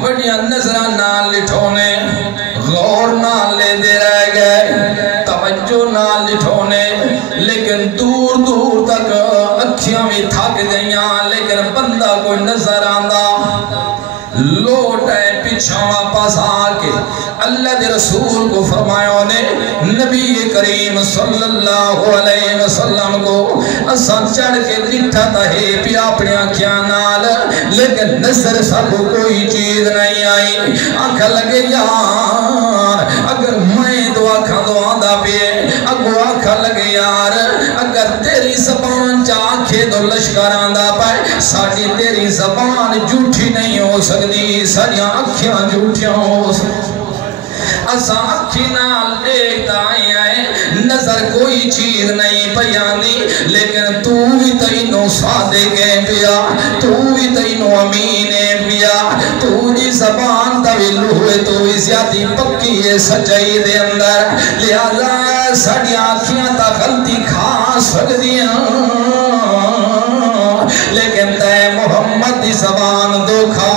بڑیاں نظرہ نال لٹھونے غور نال لے دے رہ گئے توجہ نال لٹھونے لیکن دور دور تک اکھیاں بھی تھک گئیاں لیکن بندہ کوئی نظر آندہ لوٹ ہے پیچھا واپس آکے اللہ دے رسول کو فرمایا نے نبی کریم صلی اللہ علیہ وسلم کو اساں چڑھ کے لٹھا تہے پیا اپنے آنکھیاں نال لیکن نظر سب کوئی چیز نہیں آئی آنکھا لگے یار اگر میں دو آنکھا دو آندہ پہ اگو آنکھا لگے یار اگر تیری زبان چاکھے دو لشکر آندہ پائے ساڑھی تیری زبان جھوٹی نہیں ہو سکتی ساڑھیاں آنکھیاں جھوٹیاں ہو سکتی اساں اکھی نال دیکھتا آئے نظر کوئی چیز نہیں پیانی لیکن تو بھی تینوں صادقے پیا تو بھی تینوں امینیں پیا تو جی زبان طویل ہوئے تو بھی زیادی پکی ہے سچائی دے اندر لہذا ساڑھی آنکھیاں تا غلطی کھا سکدیاں لیکن تے محمد دی زبان دھوکھا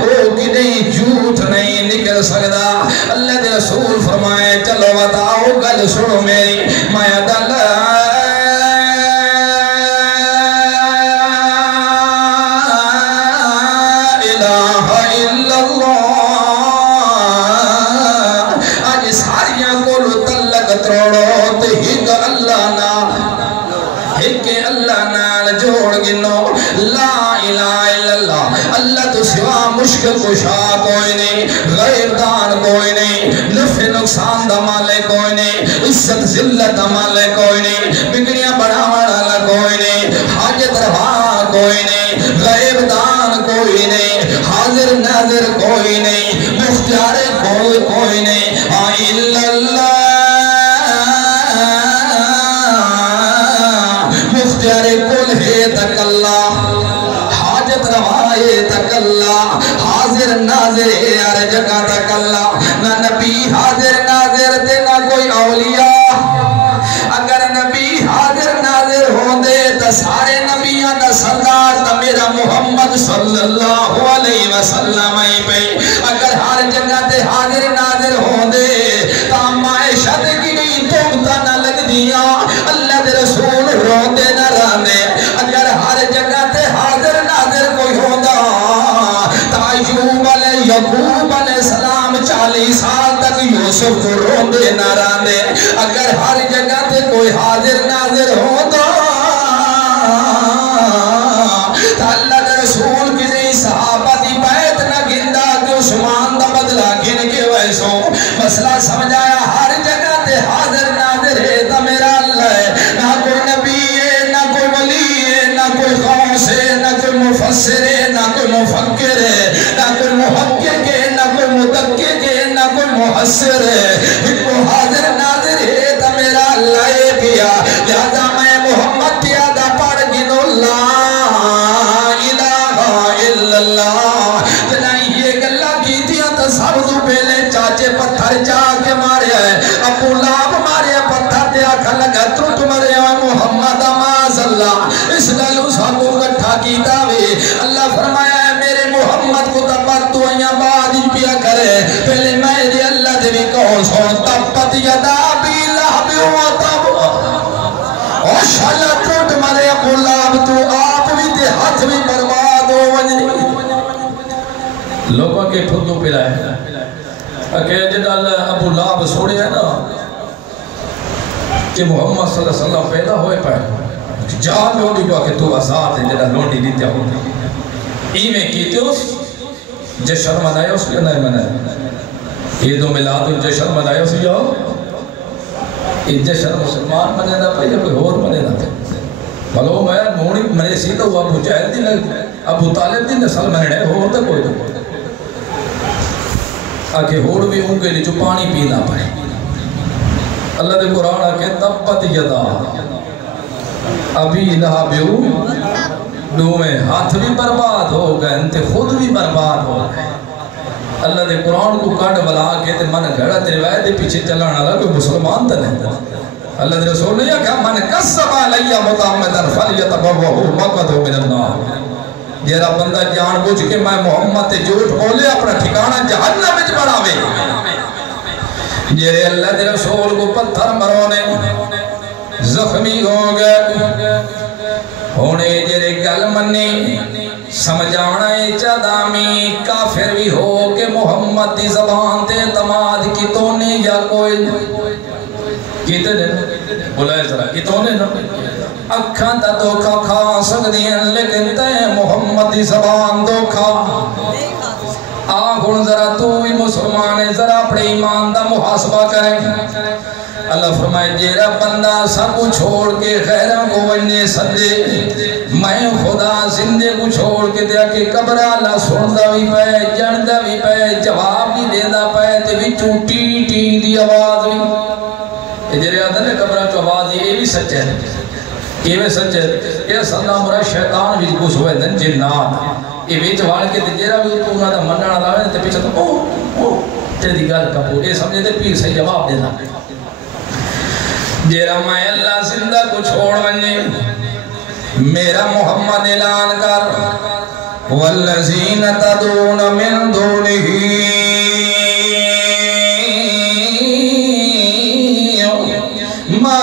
او کی نہیں جھوٹ نہیں نکل سکتا اللہ دے رسول فرمائے چلو بتاؤ گل سنو میری میں دل الہ الا اللہ آج ساریاں کو تلک تروڑو تے ہک اللہ نال جوڑ گنو لا الہ الا اللہ اللہ تو سوا مشکل کشا کوئی نہیں غیر دان کوئی نہیں نفع نقصان دا مالک کوئی نہیں عزت ذلت دا مالک کوئی نہیں بگڑیاں بڑھا والا کوئی نہیں حاجت روا کوئی نہیں غیب دان کوئی نہیں حاضر ناظر کوئی نہیں مختار کوئی نہیں الا اللہ مختار کل ہے تک اللہ حاجت روائے تک اللہ حاضر ناظر ہے ہر جگہ تک اللہ نہ نبی حاضر ناظر تے نہ کوئی اولیاء اگر نبی حاضر ناظر ہوں دے تو سارے نبیان دا سردار تا میرا محمد صلی اللہ علیہ وسلم ہی پہ اگر ہر جگہ تے حاضر ناظر ہوں دے تا معیشت کی نہیں تومتا نہ لگ دیا اللہ دے رسول رو دے نہ رانے اگر ہر جگہ تے حاضر ناظر کوئی ہوں دا تا ایوب علیہ یعقوب علیہ السلام 40 سال تک یوسف کو رو دے نہ رانے اگر ہر جگہ تے کوئی حاضر ناظر ہوں دا تا اللہ دے رسول کی نہیں صحابہ دی بیعت نہ گندہ کہ عثمان دا بدلہ گن کے ویسوں مسئلہ سمجھایا ہر جگہ تے حاضر ناظر ہے تا میرا اللہ ہے نہ کوئی نبی ہے نہ کوئی ولی ہے نہ کوئی غوث ہے نہ کوئی مفسر ہے نہ کوئی مفکر ہے نہ کوئی محقق ہے نہ کوئی مدقق ہے نہ کوئی محسر ہے ایک کو حاضر ناظر ہے تا میرا اللہ ہے پیا لہذا میں محمد پیادہ پڑھ گنو لا الہ الا اللہ جنہیں یہ گلہ کی دیا تا سب تو پہلے چاچے پتھر جا کے مارے ہے ابو لاب مارے پتھر دیا کھلگا ترٹ مرے ہے محمد آماز اللہ اس گلو سابو گٹھا کی داوے اللہ فرمایا ہے میرے محمد کو تبت تو ایاں بعد پیا کرے پہلے میرے اللہ دے بھی کہو سون تبت یدا بھی لہب و تب اور شالا ترٹ مرے ابو لاب تو آپ بھی تے ہاتھ بھی برباد ہو ونجنی لوگوں کے ٹھوٹو پہ رہے کہ جدال ابو لاب سوڑے ہیں نا کہ محمد صلی اللہ علیہ وسلم پیدا ہوئے پائے جان لوڑی کو کہ تو آزاد ہے جدال لوڑی دیتے ہوتے ایمیں کیتے اس جشن منائے اس کے نہیں منائے عید و ملاد جشن منائے اس کے یہ جشن مسلمان منے نہ پائے یا کوئی اور منے نہ پائے معلوم ہے موڑی منے سیدھا ہوا ابو جہل دی لگ ابو طالب دی نسل منے ہو ہوتا کوئی تو آکے ہوڑ بھی ہوں کے لئے جو پانی پی نہ پائے اللہ دے قرآن آکے تبت یدا ابھی لہابیو دو میں ہاتھ بھی برباد ہو گئے انتے خود بھی برباد ہو گئے اللہ دے قرآن کو کٹ بلا کے تے من گھڑا تے روایت دے پیچھے چلانا لگا کوئی مسلمان تا نہیں اللہ دے رسول نے کہا من قصب علیہ متعمدن فلیتبوہ مقعدہ من النار جیرا بندہ جان بوجھ کے میں محمد تے جھوٹ بولے اپنا ٹھکانہ جہنم وچ بناوے جیرے اللہ دے رسول کو پتھر مرونے زخمی ہو گئے ہونے جیرے گل منی سمجھانا چادامی کافر بھی ہو کہ محمد دی زبان تے اعتماد کی تونے یا کوئی کیتے دے بلائے ذرا کی تونے نا اکھاں تا دھوکھا کھا سکتی ہیں لیکن تے محمد دی زبان دھوکھا آگھن ذرا تو بھی مسلمان ہے ذرا اپنے ایمان دا محاسبہ کریں اللہ فرمائے جیرا بندہ سب کو چھوڑ کے خیرہ کو وننے سجے میں خدا زندے کو چھوڑ کے دیا کہ قبر اللہ سندہ بھی پہ جندہ بھی پہ جواب بھی دیدہ پہ تے بھی ٹی ٹی دی آواز بھی جیرے آدھر نے قبرہ جو آواز یہ بھی سچ ہے یہ بھی سچ ہے یہ صلی مرا شیطان بھی کچھ ہوئے دن جنات یہ بیچ وال کے جیرا بھی تو انہاں دا مننا لاوے تے پیچھے تو او تے دی گل کپور یہ سمجھے تے پیر سے جواب دینا جیرا میں اللہ زندہ کو چھوڑ ونجے میرا محمد اعلان کر والذین تدعون من دونہ ما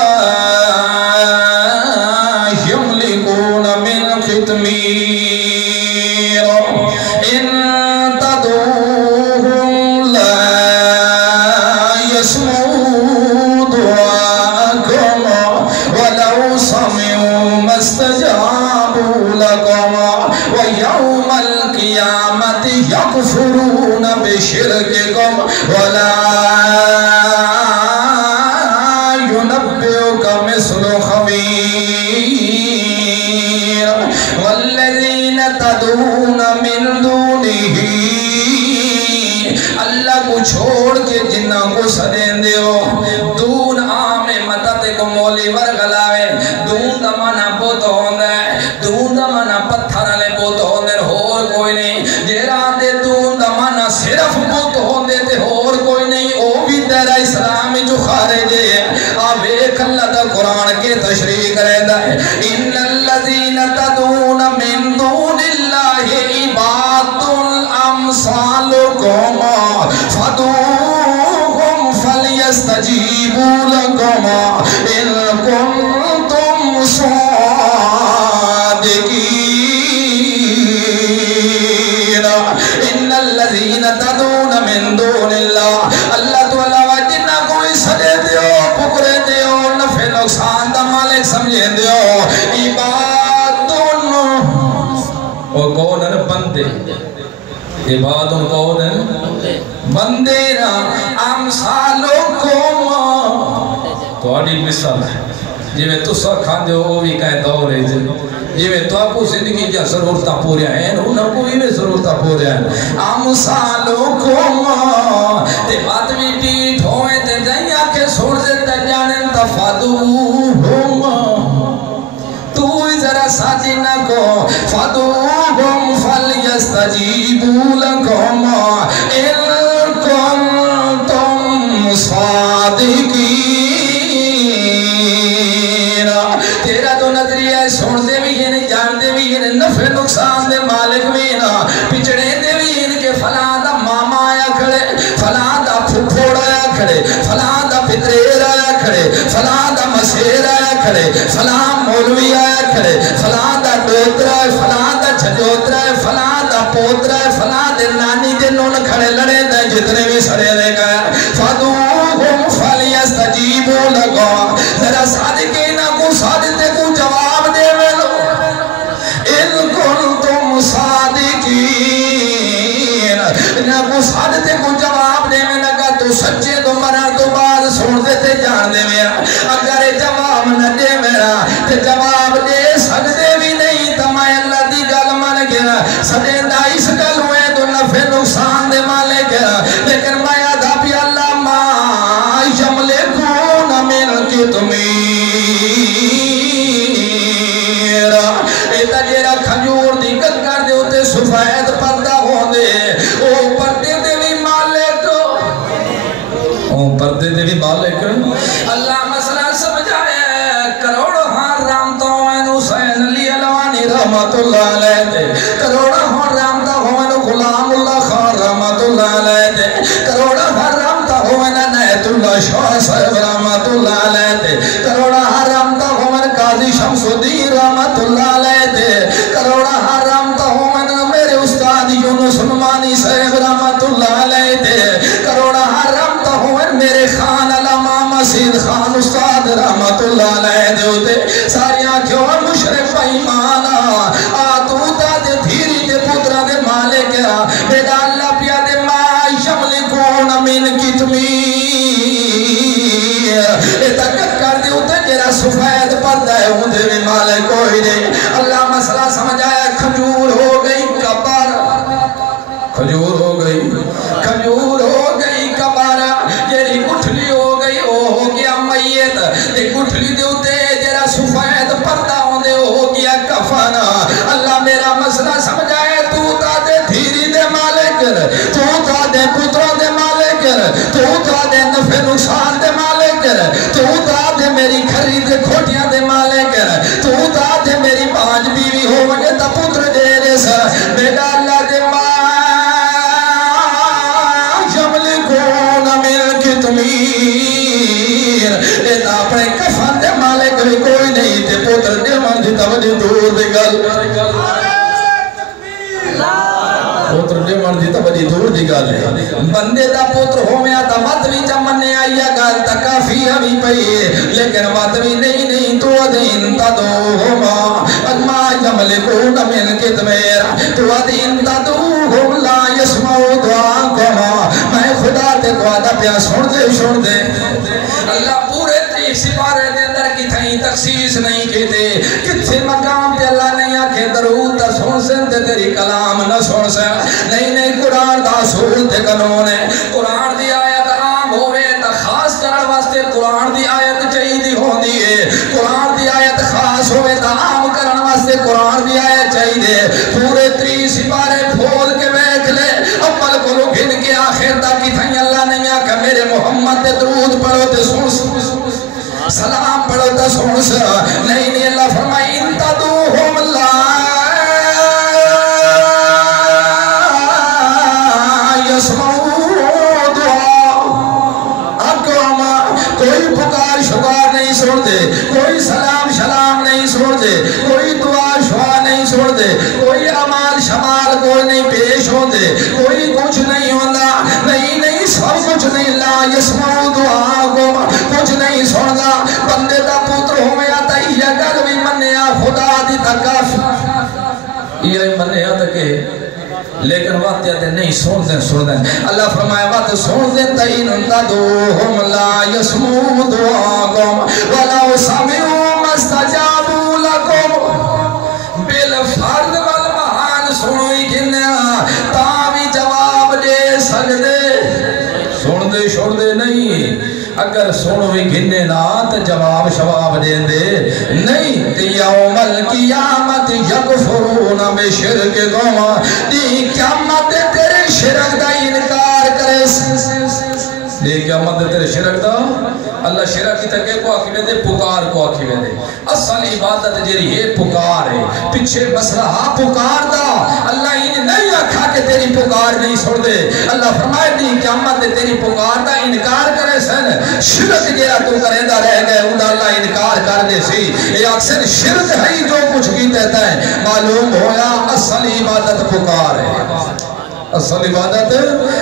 یملکون من قطمیر ان تدعوهم لا يسمعوا دعاءكم ولو سمعوا ما استجابوا لكم ويوم القيامة يكفرون بشرككم ولا ينبئك مثل خبير والذين تدعون من دونه اللہ کو چھوڑ کے جنہ کو سدین دیو دون عام مدد کو مولی ورگلاوے دون دمانا بوت ہوندہ ہے دون دمانا پتھر لے بوت ہوندے اور کوئی نہیں جیرا دے دون دمانا صرف بوت ہوندے تے اور کوئی نہیں او بھی دائرہ اسلامی جو خارج ہے آپ ایک اللہ دا قرآن کے تشریح کرے دا ہے ان الذین تدعون من دون اللہ عباد الامثالکم فدعوهم فلیستجیبوا لکم ان کنتم صادقین ان الذین تدعون من دون اللہ اللہ تو علاوہ جنہ کوئی سجے دیو پکرے دیو نفع نقصان دا مالک سمجھے دیو عبادن اور کون ہے بندے عبادن کون ہے بندے نا امثالکم تو آڈی مثال ہے جی میں تو سا کھان دے وہ بھی کہیں دور ہے جی میں تو آپ کو زندگی جا ضرورتہ پوریا ہیں انہوں کو بھی ضرورتہ پوریا ہیں امثالکم تے بات بھی پیٹ ہوئے تے جائیا کے سوڑ دیتا جانن تفادوہم تو ذرا ساتھی نہ کو فدعوہم فلیستجیبوا لکم ان کنتم صادقین تیرا تو نظریہ سن دے بھی ہیں جان دے بھی ہیں نفع نقصان دے مالک بھی نا پچھڑے دے بھی ہیں کہ فلاں دا ماما آیا کھڑے فلاں دا پھوڑ آیا کھڑے فلاں دا پتریر آیا کھڑے فلاں دا مسیر آیا کھڑے فلاں مولوی آیا کھڑے فلاں دا دوترا ہے فلاں دا چھجوترا ہے فلاں دا پوترا ہے فلاں دے نانی دے نون کھڑے لڑے دے جتنے بھی سڑے دے گیا فدعوہم فلیستجیبوا لکم ذرا صادقین کو صادقے کو جواب دے ملو ان کنتم صادقین نہ کو صادقے کو جواب دے میں لگا تو سچے تو مرا تو بعد سن دیتے جان دے میرا اگر جواب نہ دے میرا تو جواب دے سکتے بھی نہیں تو میں اللہ دی گل من گیا سدے دائیس گل ہوئے تو نفع نقصان دے مالے گیا لیکن میں آدھا بھی اللہ ماں شاہ صاحب رحمت اللہ علیہ تے کروڑا حرام تا ہومن قاضی شمس الدین رحمت اللہ علیہ تے کروڑا حرام تا ہومن میرے استاد یونس نعمانی صاحب رحمت اللہ علیہ تے کروڑا حرام تا ہومن میرے خان علامہ مسجد خان استاد رحمت اللہ علیہ دے ہوتے ساری آنکھوں مشرق ایمانا آتوتا دے دھیری دے پترہ دے مالک بیدا اللہ پیا دے ما یملکون من کتمیر اتکت کر دے ہوتے جرا سفید پردہ ہے ہوندے میں مالک کوئی دے اللہ مسئلہ سمجھایا کھجور ہو گئی کبر کھجور ہو گئی کبر جری گٹھلی ہو گئی ہو گیا میت ایک گٹھلی دے ہوتے جرا سفید پردہ ہوندے ہو گیا کفن اللہ میرا مسئلہ سمجھائے تو تا دے دھیری دے مالک تو تا دے پتروں دے مالک تو تا دے نفع نقصان دے مالک تو تا دے میری خرید کھوٹیاں دے مالک تو تا دے میری پانچ بیوی ہو مگے تا پتر دے دے سر بیٹا اللہ دے ماں یملکون من کتمیر ایتا اپنے کفن دے مالک بھی کوئی نہیں تے پتر دے من دی توجہ دور دے گل پوتر دے من دی توجہ دور دی گل ہے بندے دا پوتر ہو میں آتا مت بھی چمنے آئیا گل تا کافی ابھی پئی لیکن مت بھی نہیں تو دین تا دو ہما اگما یملکون من کتمیر تو دین تا دو ہم لا یسمعو دعا کما میں خدا تے دعا دا پیا سن دے اللہ پورے سپارے دے اندر کی تھیں تخصیص نہیں کہتے کتھے مقام پہ اللہ نہیں آکھے درود دا سن سن تے تیری کلام نہ سن سن نہیں قرآن دا سول تے قانون ہے قرآن دی آیت عام ہوئے تا خاص کرن واسطے قرآن دی آیت چاہیے ہوندی ہے قرآن دی آیت خاص ہوئے تا عام کرن واسطے قرآن دی آیت چاہیے پورے 30 سپارے پھول کے بیٹھ لے اول کو گھن کے آخر تک کی تھیں اللہ نہیں آکھے میرے محمد تے درود پڑھو تے سن سلام پڑھو تا سن سا نہیں اللہ فرمائی انتدوہم لا یسمعو دعا اکواما کوئی پکار شکار نہیں سن دے کوئی سلام شلام نہیں سن دے کوئی دعا شعا نہیں سن دے کوئی عمال شمال کوئی نہیں پیش ہو دے کوئی کچھ نہیں ہوندہ نہیں سب کچھ نہیں لا یسمعو دعا کچھ نہیں سندا بندے دا پوتر ہوئے آتا یہ گل بھی منیا خدا دی تکاف یہ منیا تکے لیکن وقت آتے نہیں سن دیں اللہ فرمائے وقت سن دیں تین تدوہم لا یسمعو دعاکم ولو سمعوا مستجابوا لکم بالفرد والمحال سنوئی گنیا تابی جواب دے سکدے سن دے چھوڑ دے نہیں اگر سنوی گھنے نا تو جواب شواب دیں دے نہیں کہ یوم القیامت یکفرون بشرک گوما دی قیامت تیرے شرک دا انکار کرے دی قیامت تیرے شرک دا اللہ شرک کی تکے کو آکھوے دے پکار کو آکھوے دے اصل عبادت جری ہے پکار ہے پچھے مسئلہ پکار دا اللہ انہیں نہیں آکھا کہ تیری پکار نہیں سڑ دے اللہ فرمائے دی قیامت تیری پکار دا انکار کرے سن شرک جیرا تو کرے دا رہ گئے انہا اللہ انکار کر دے سی یہ اکثر شرک ہے جو کچھ کی دیتا ہے معلوم ہویا اصل عبادت پکار ہے اصل عبادت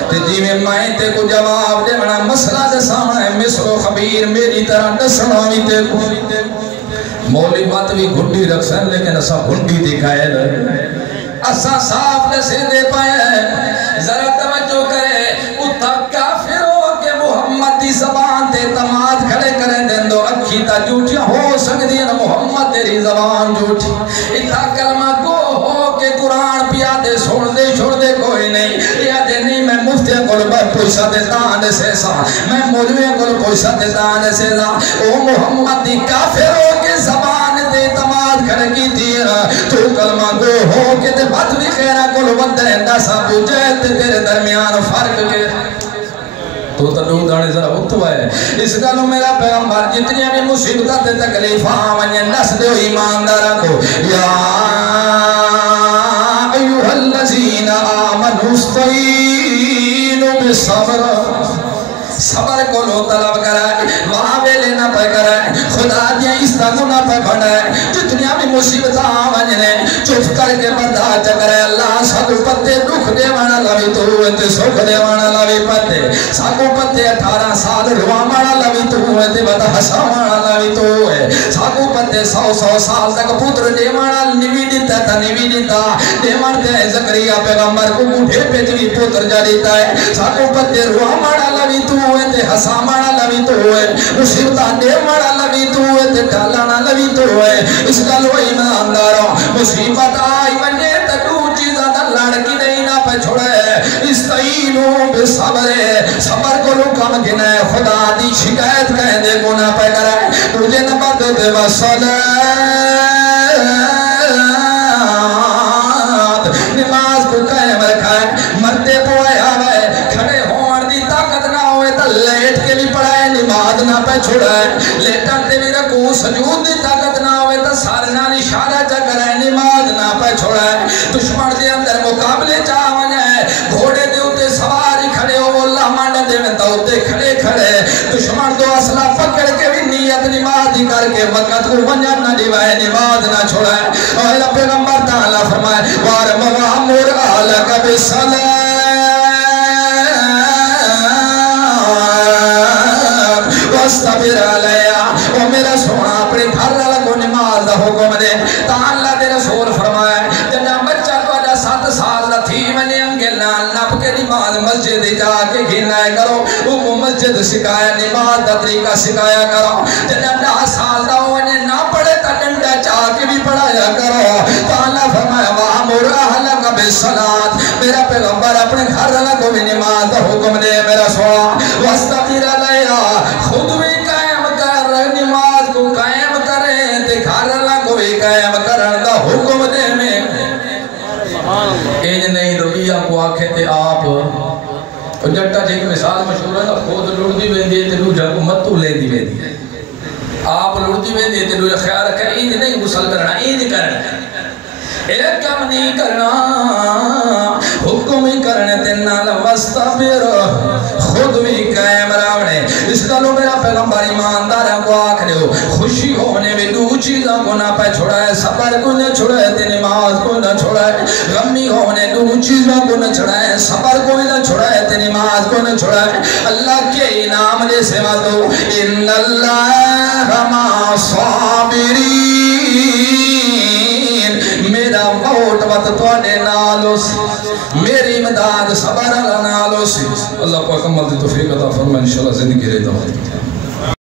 تے جی میں مائیں تے کو جواب دے منا مسئلہ دے سامنے مصر و خبیر میری طرح نسناوی تے کو مولی بات بھی گھنڈی رکھ سن لیکن اسا گھنڈی دکھائے لے اسا صاف دے سے دے پائے ذرا توجہ کرے اتھا کافر ہو کہ محمد دی زبان تے اعتماد کھڑے کریں دیں دو اکھی تا جھوٹیاں ہو سکتی ہیں محمد تیری زبان جھوٹی اتھا کلمہ کو ہو کہ قرآن پیا دے سن دے چھوڑ دے کوئی نہیں یا دے نہیں میں مفتی کل پوچھا دے تانے سے سا میں مولوی کل پوچھا دے تانے سے سا او محمد دی کافر ہو کے زبان تے اعتماد کھڑے کی تیر تو کلمہ کو ہو کہ تے بات بھی خیرہ کل ود رہندہ سا بجھے تیرے درمیان فرق کے تو تلو دانے ذرا اتوا ہے اس گلوں میرا پیغمبر جتنی بھی مصیبتہ تے تکلیفہ آمنی نس دے ایماندارہ کو یا ایوہ الذین آمنوا استعینوا بالصبر صبر کو لو طلب کرائے وہاں ویلے نہ پہ کرائے خدا دیا اس تک نہ پہ بڑھائے جتنیا بھی مصیبت آمجنے چپ کر کے برداشت کرے اللہ ساکو پتے دکھ دے وانا لوی تو تے سکھ دے وانا لوی پتے ساکو پتے 18 سال روا وانا لوی تو تے بدا ہسا وانا لوی تو ساکو پتے 100 سال تک پتر دے وانا نوی دیتا تا نوی دیتا دے وانا زکریا پیغمبر کو مٹھے پہ جوی پتر جا دیتا ہے ساکو پتے روا وانا لوی تو تے ہسا وانا لوی تو مصیبتان دے وانا لوی تو تے ڈالانا لوی تو اس کا لو ایمان دارو مصیبت آئی ونجے تدو چیزہ دا لڑکی نہیں نہ پہ چھوڑے استعینو بے صبر کو لو کم گنے خدا دی شکایت کہہ دے گناہ پہ کرے تجھے نمبر دے وصلات نماز کو قائم رکھائے مرتے پوائے آوائے کھڑے ہون دی طاقت نہ ہوئے تا لیٹ کے بھی پڑھائے نماز نہ پہ چھوڑائے لیٹن تے بھی رکو سجود دی طاقت نہ ہوئے تا سارنا اشارہ چا کرائے نماز نہ پہ چھوڑائے دشمن دے اندر مقابلے چاہوان ہے گھوڑے دے ہوتے سواری کھڑے ہو اللہ مانڈا دے میں تا ہوتے کھڑے کھڑے دشمن دو اصلہ پکڑ کے بھی نیت نماز دی کر کے وقت کو ونجب نہ دیوائے نماز نہ چھوڑائے اور اللہ پیغمبر تعالیٰ فرمائے وَارَمَ وَعَمُرْ آلَكَ بِسَلَامِ وَاسْتَبِرْ عَلَيَا وہ میرا سونا اپنے گھر لگو نماز دا حکم دے تا اللہ دے رسول فرمائے جنہ بچہ تو آجا 7 سال دا تھی منی انگل نال نپ کے نماز مسجد جا کے گھنائے کرو وہ مسجد سکھایا نماز دا طریقہ سکھایا کرو جنہ 10 سال دا ہونے نہ پڑے تا ڈنڈا چاہ کے بھی پڑھایا کرو تا اللہ فرمائے وَعَمُرْ أَهْلَكَ بِالصَّلَاةِ میرا پیغمبر اپنے گھر لگو بھی نماز دا حکم دے میرا سونا وَاسْتَبِرْ عَلَيْهَا خود بھی قائم کر نماز کو قائم کریں تے گھر لگو بھی قائم کرن دا حکم دے میں ایج نہیں رویہ کو آکھے تے آپ جٹا جی ایک مثال مشہور ہے نا خود لڑ دی ویندی تے لوجہ کو متو لے دی ویندی ہے آپ لڑ دی ویندی تے لوجہ خیال رکھے ایج نہیں غسل کرنا ایج کرنا ایک کم نہیں کرنا حکم ہی کرنے تے نال وستبر خود بھی قائم راونے اس کا لو میرا پیغمبر ایماندارہ کو آکھ لے ہو خوشی ہونے میں دو چیزوں کو نہ پہ چھوڑائے صبر کو نہ چھوڑائے تے نماز کو نہ چھوڑائے غمی ہونے دو چیزوں کو نہ چھوڑائے صبر کو نہ چھوڑائے تے نماز کو نہ چھوڑائے اللہ کے انعام دے سوا دو ان اللہ مع صابرین میرا موت وقت توڑے نالو سی میری امداد صبر اللہ نالو سی اللہ کو اکمل دی توفیق عطا فرمائے انشاءاللہ زندگی رہتا ہوں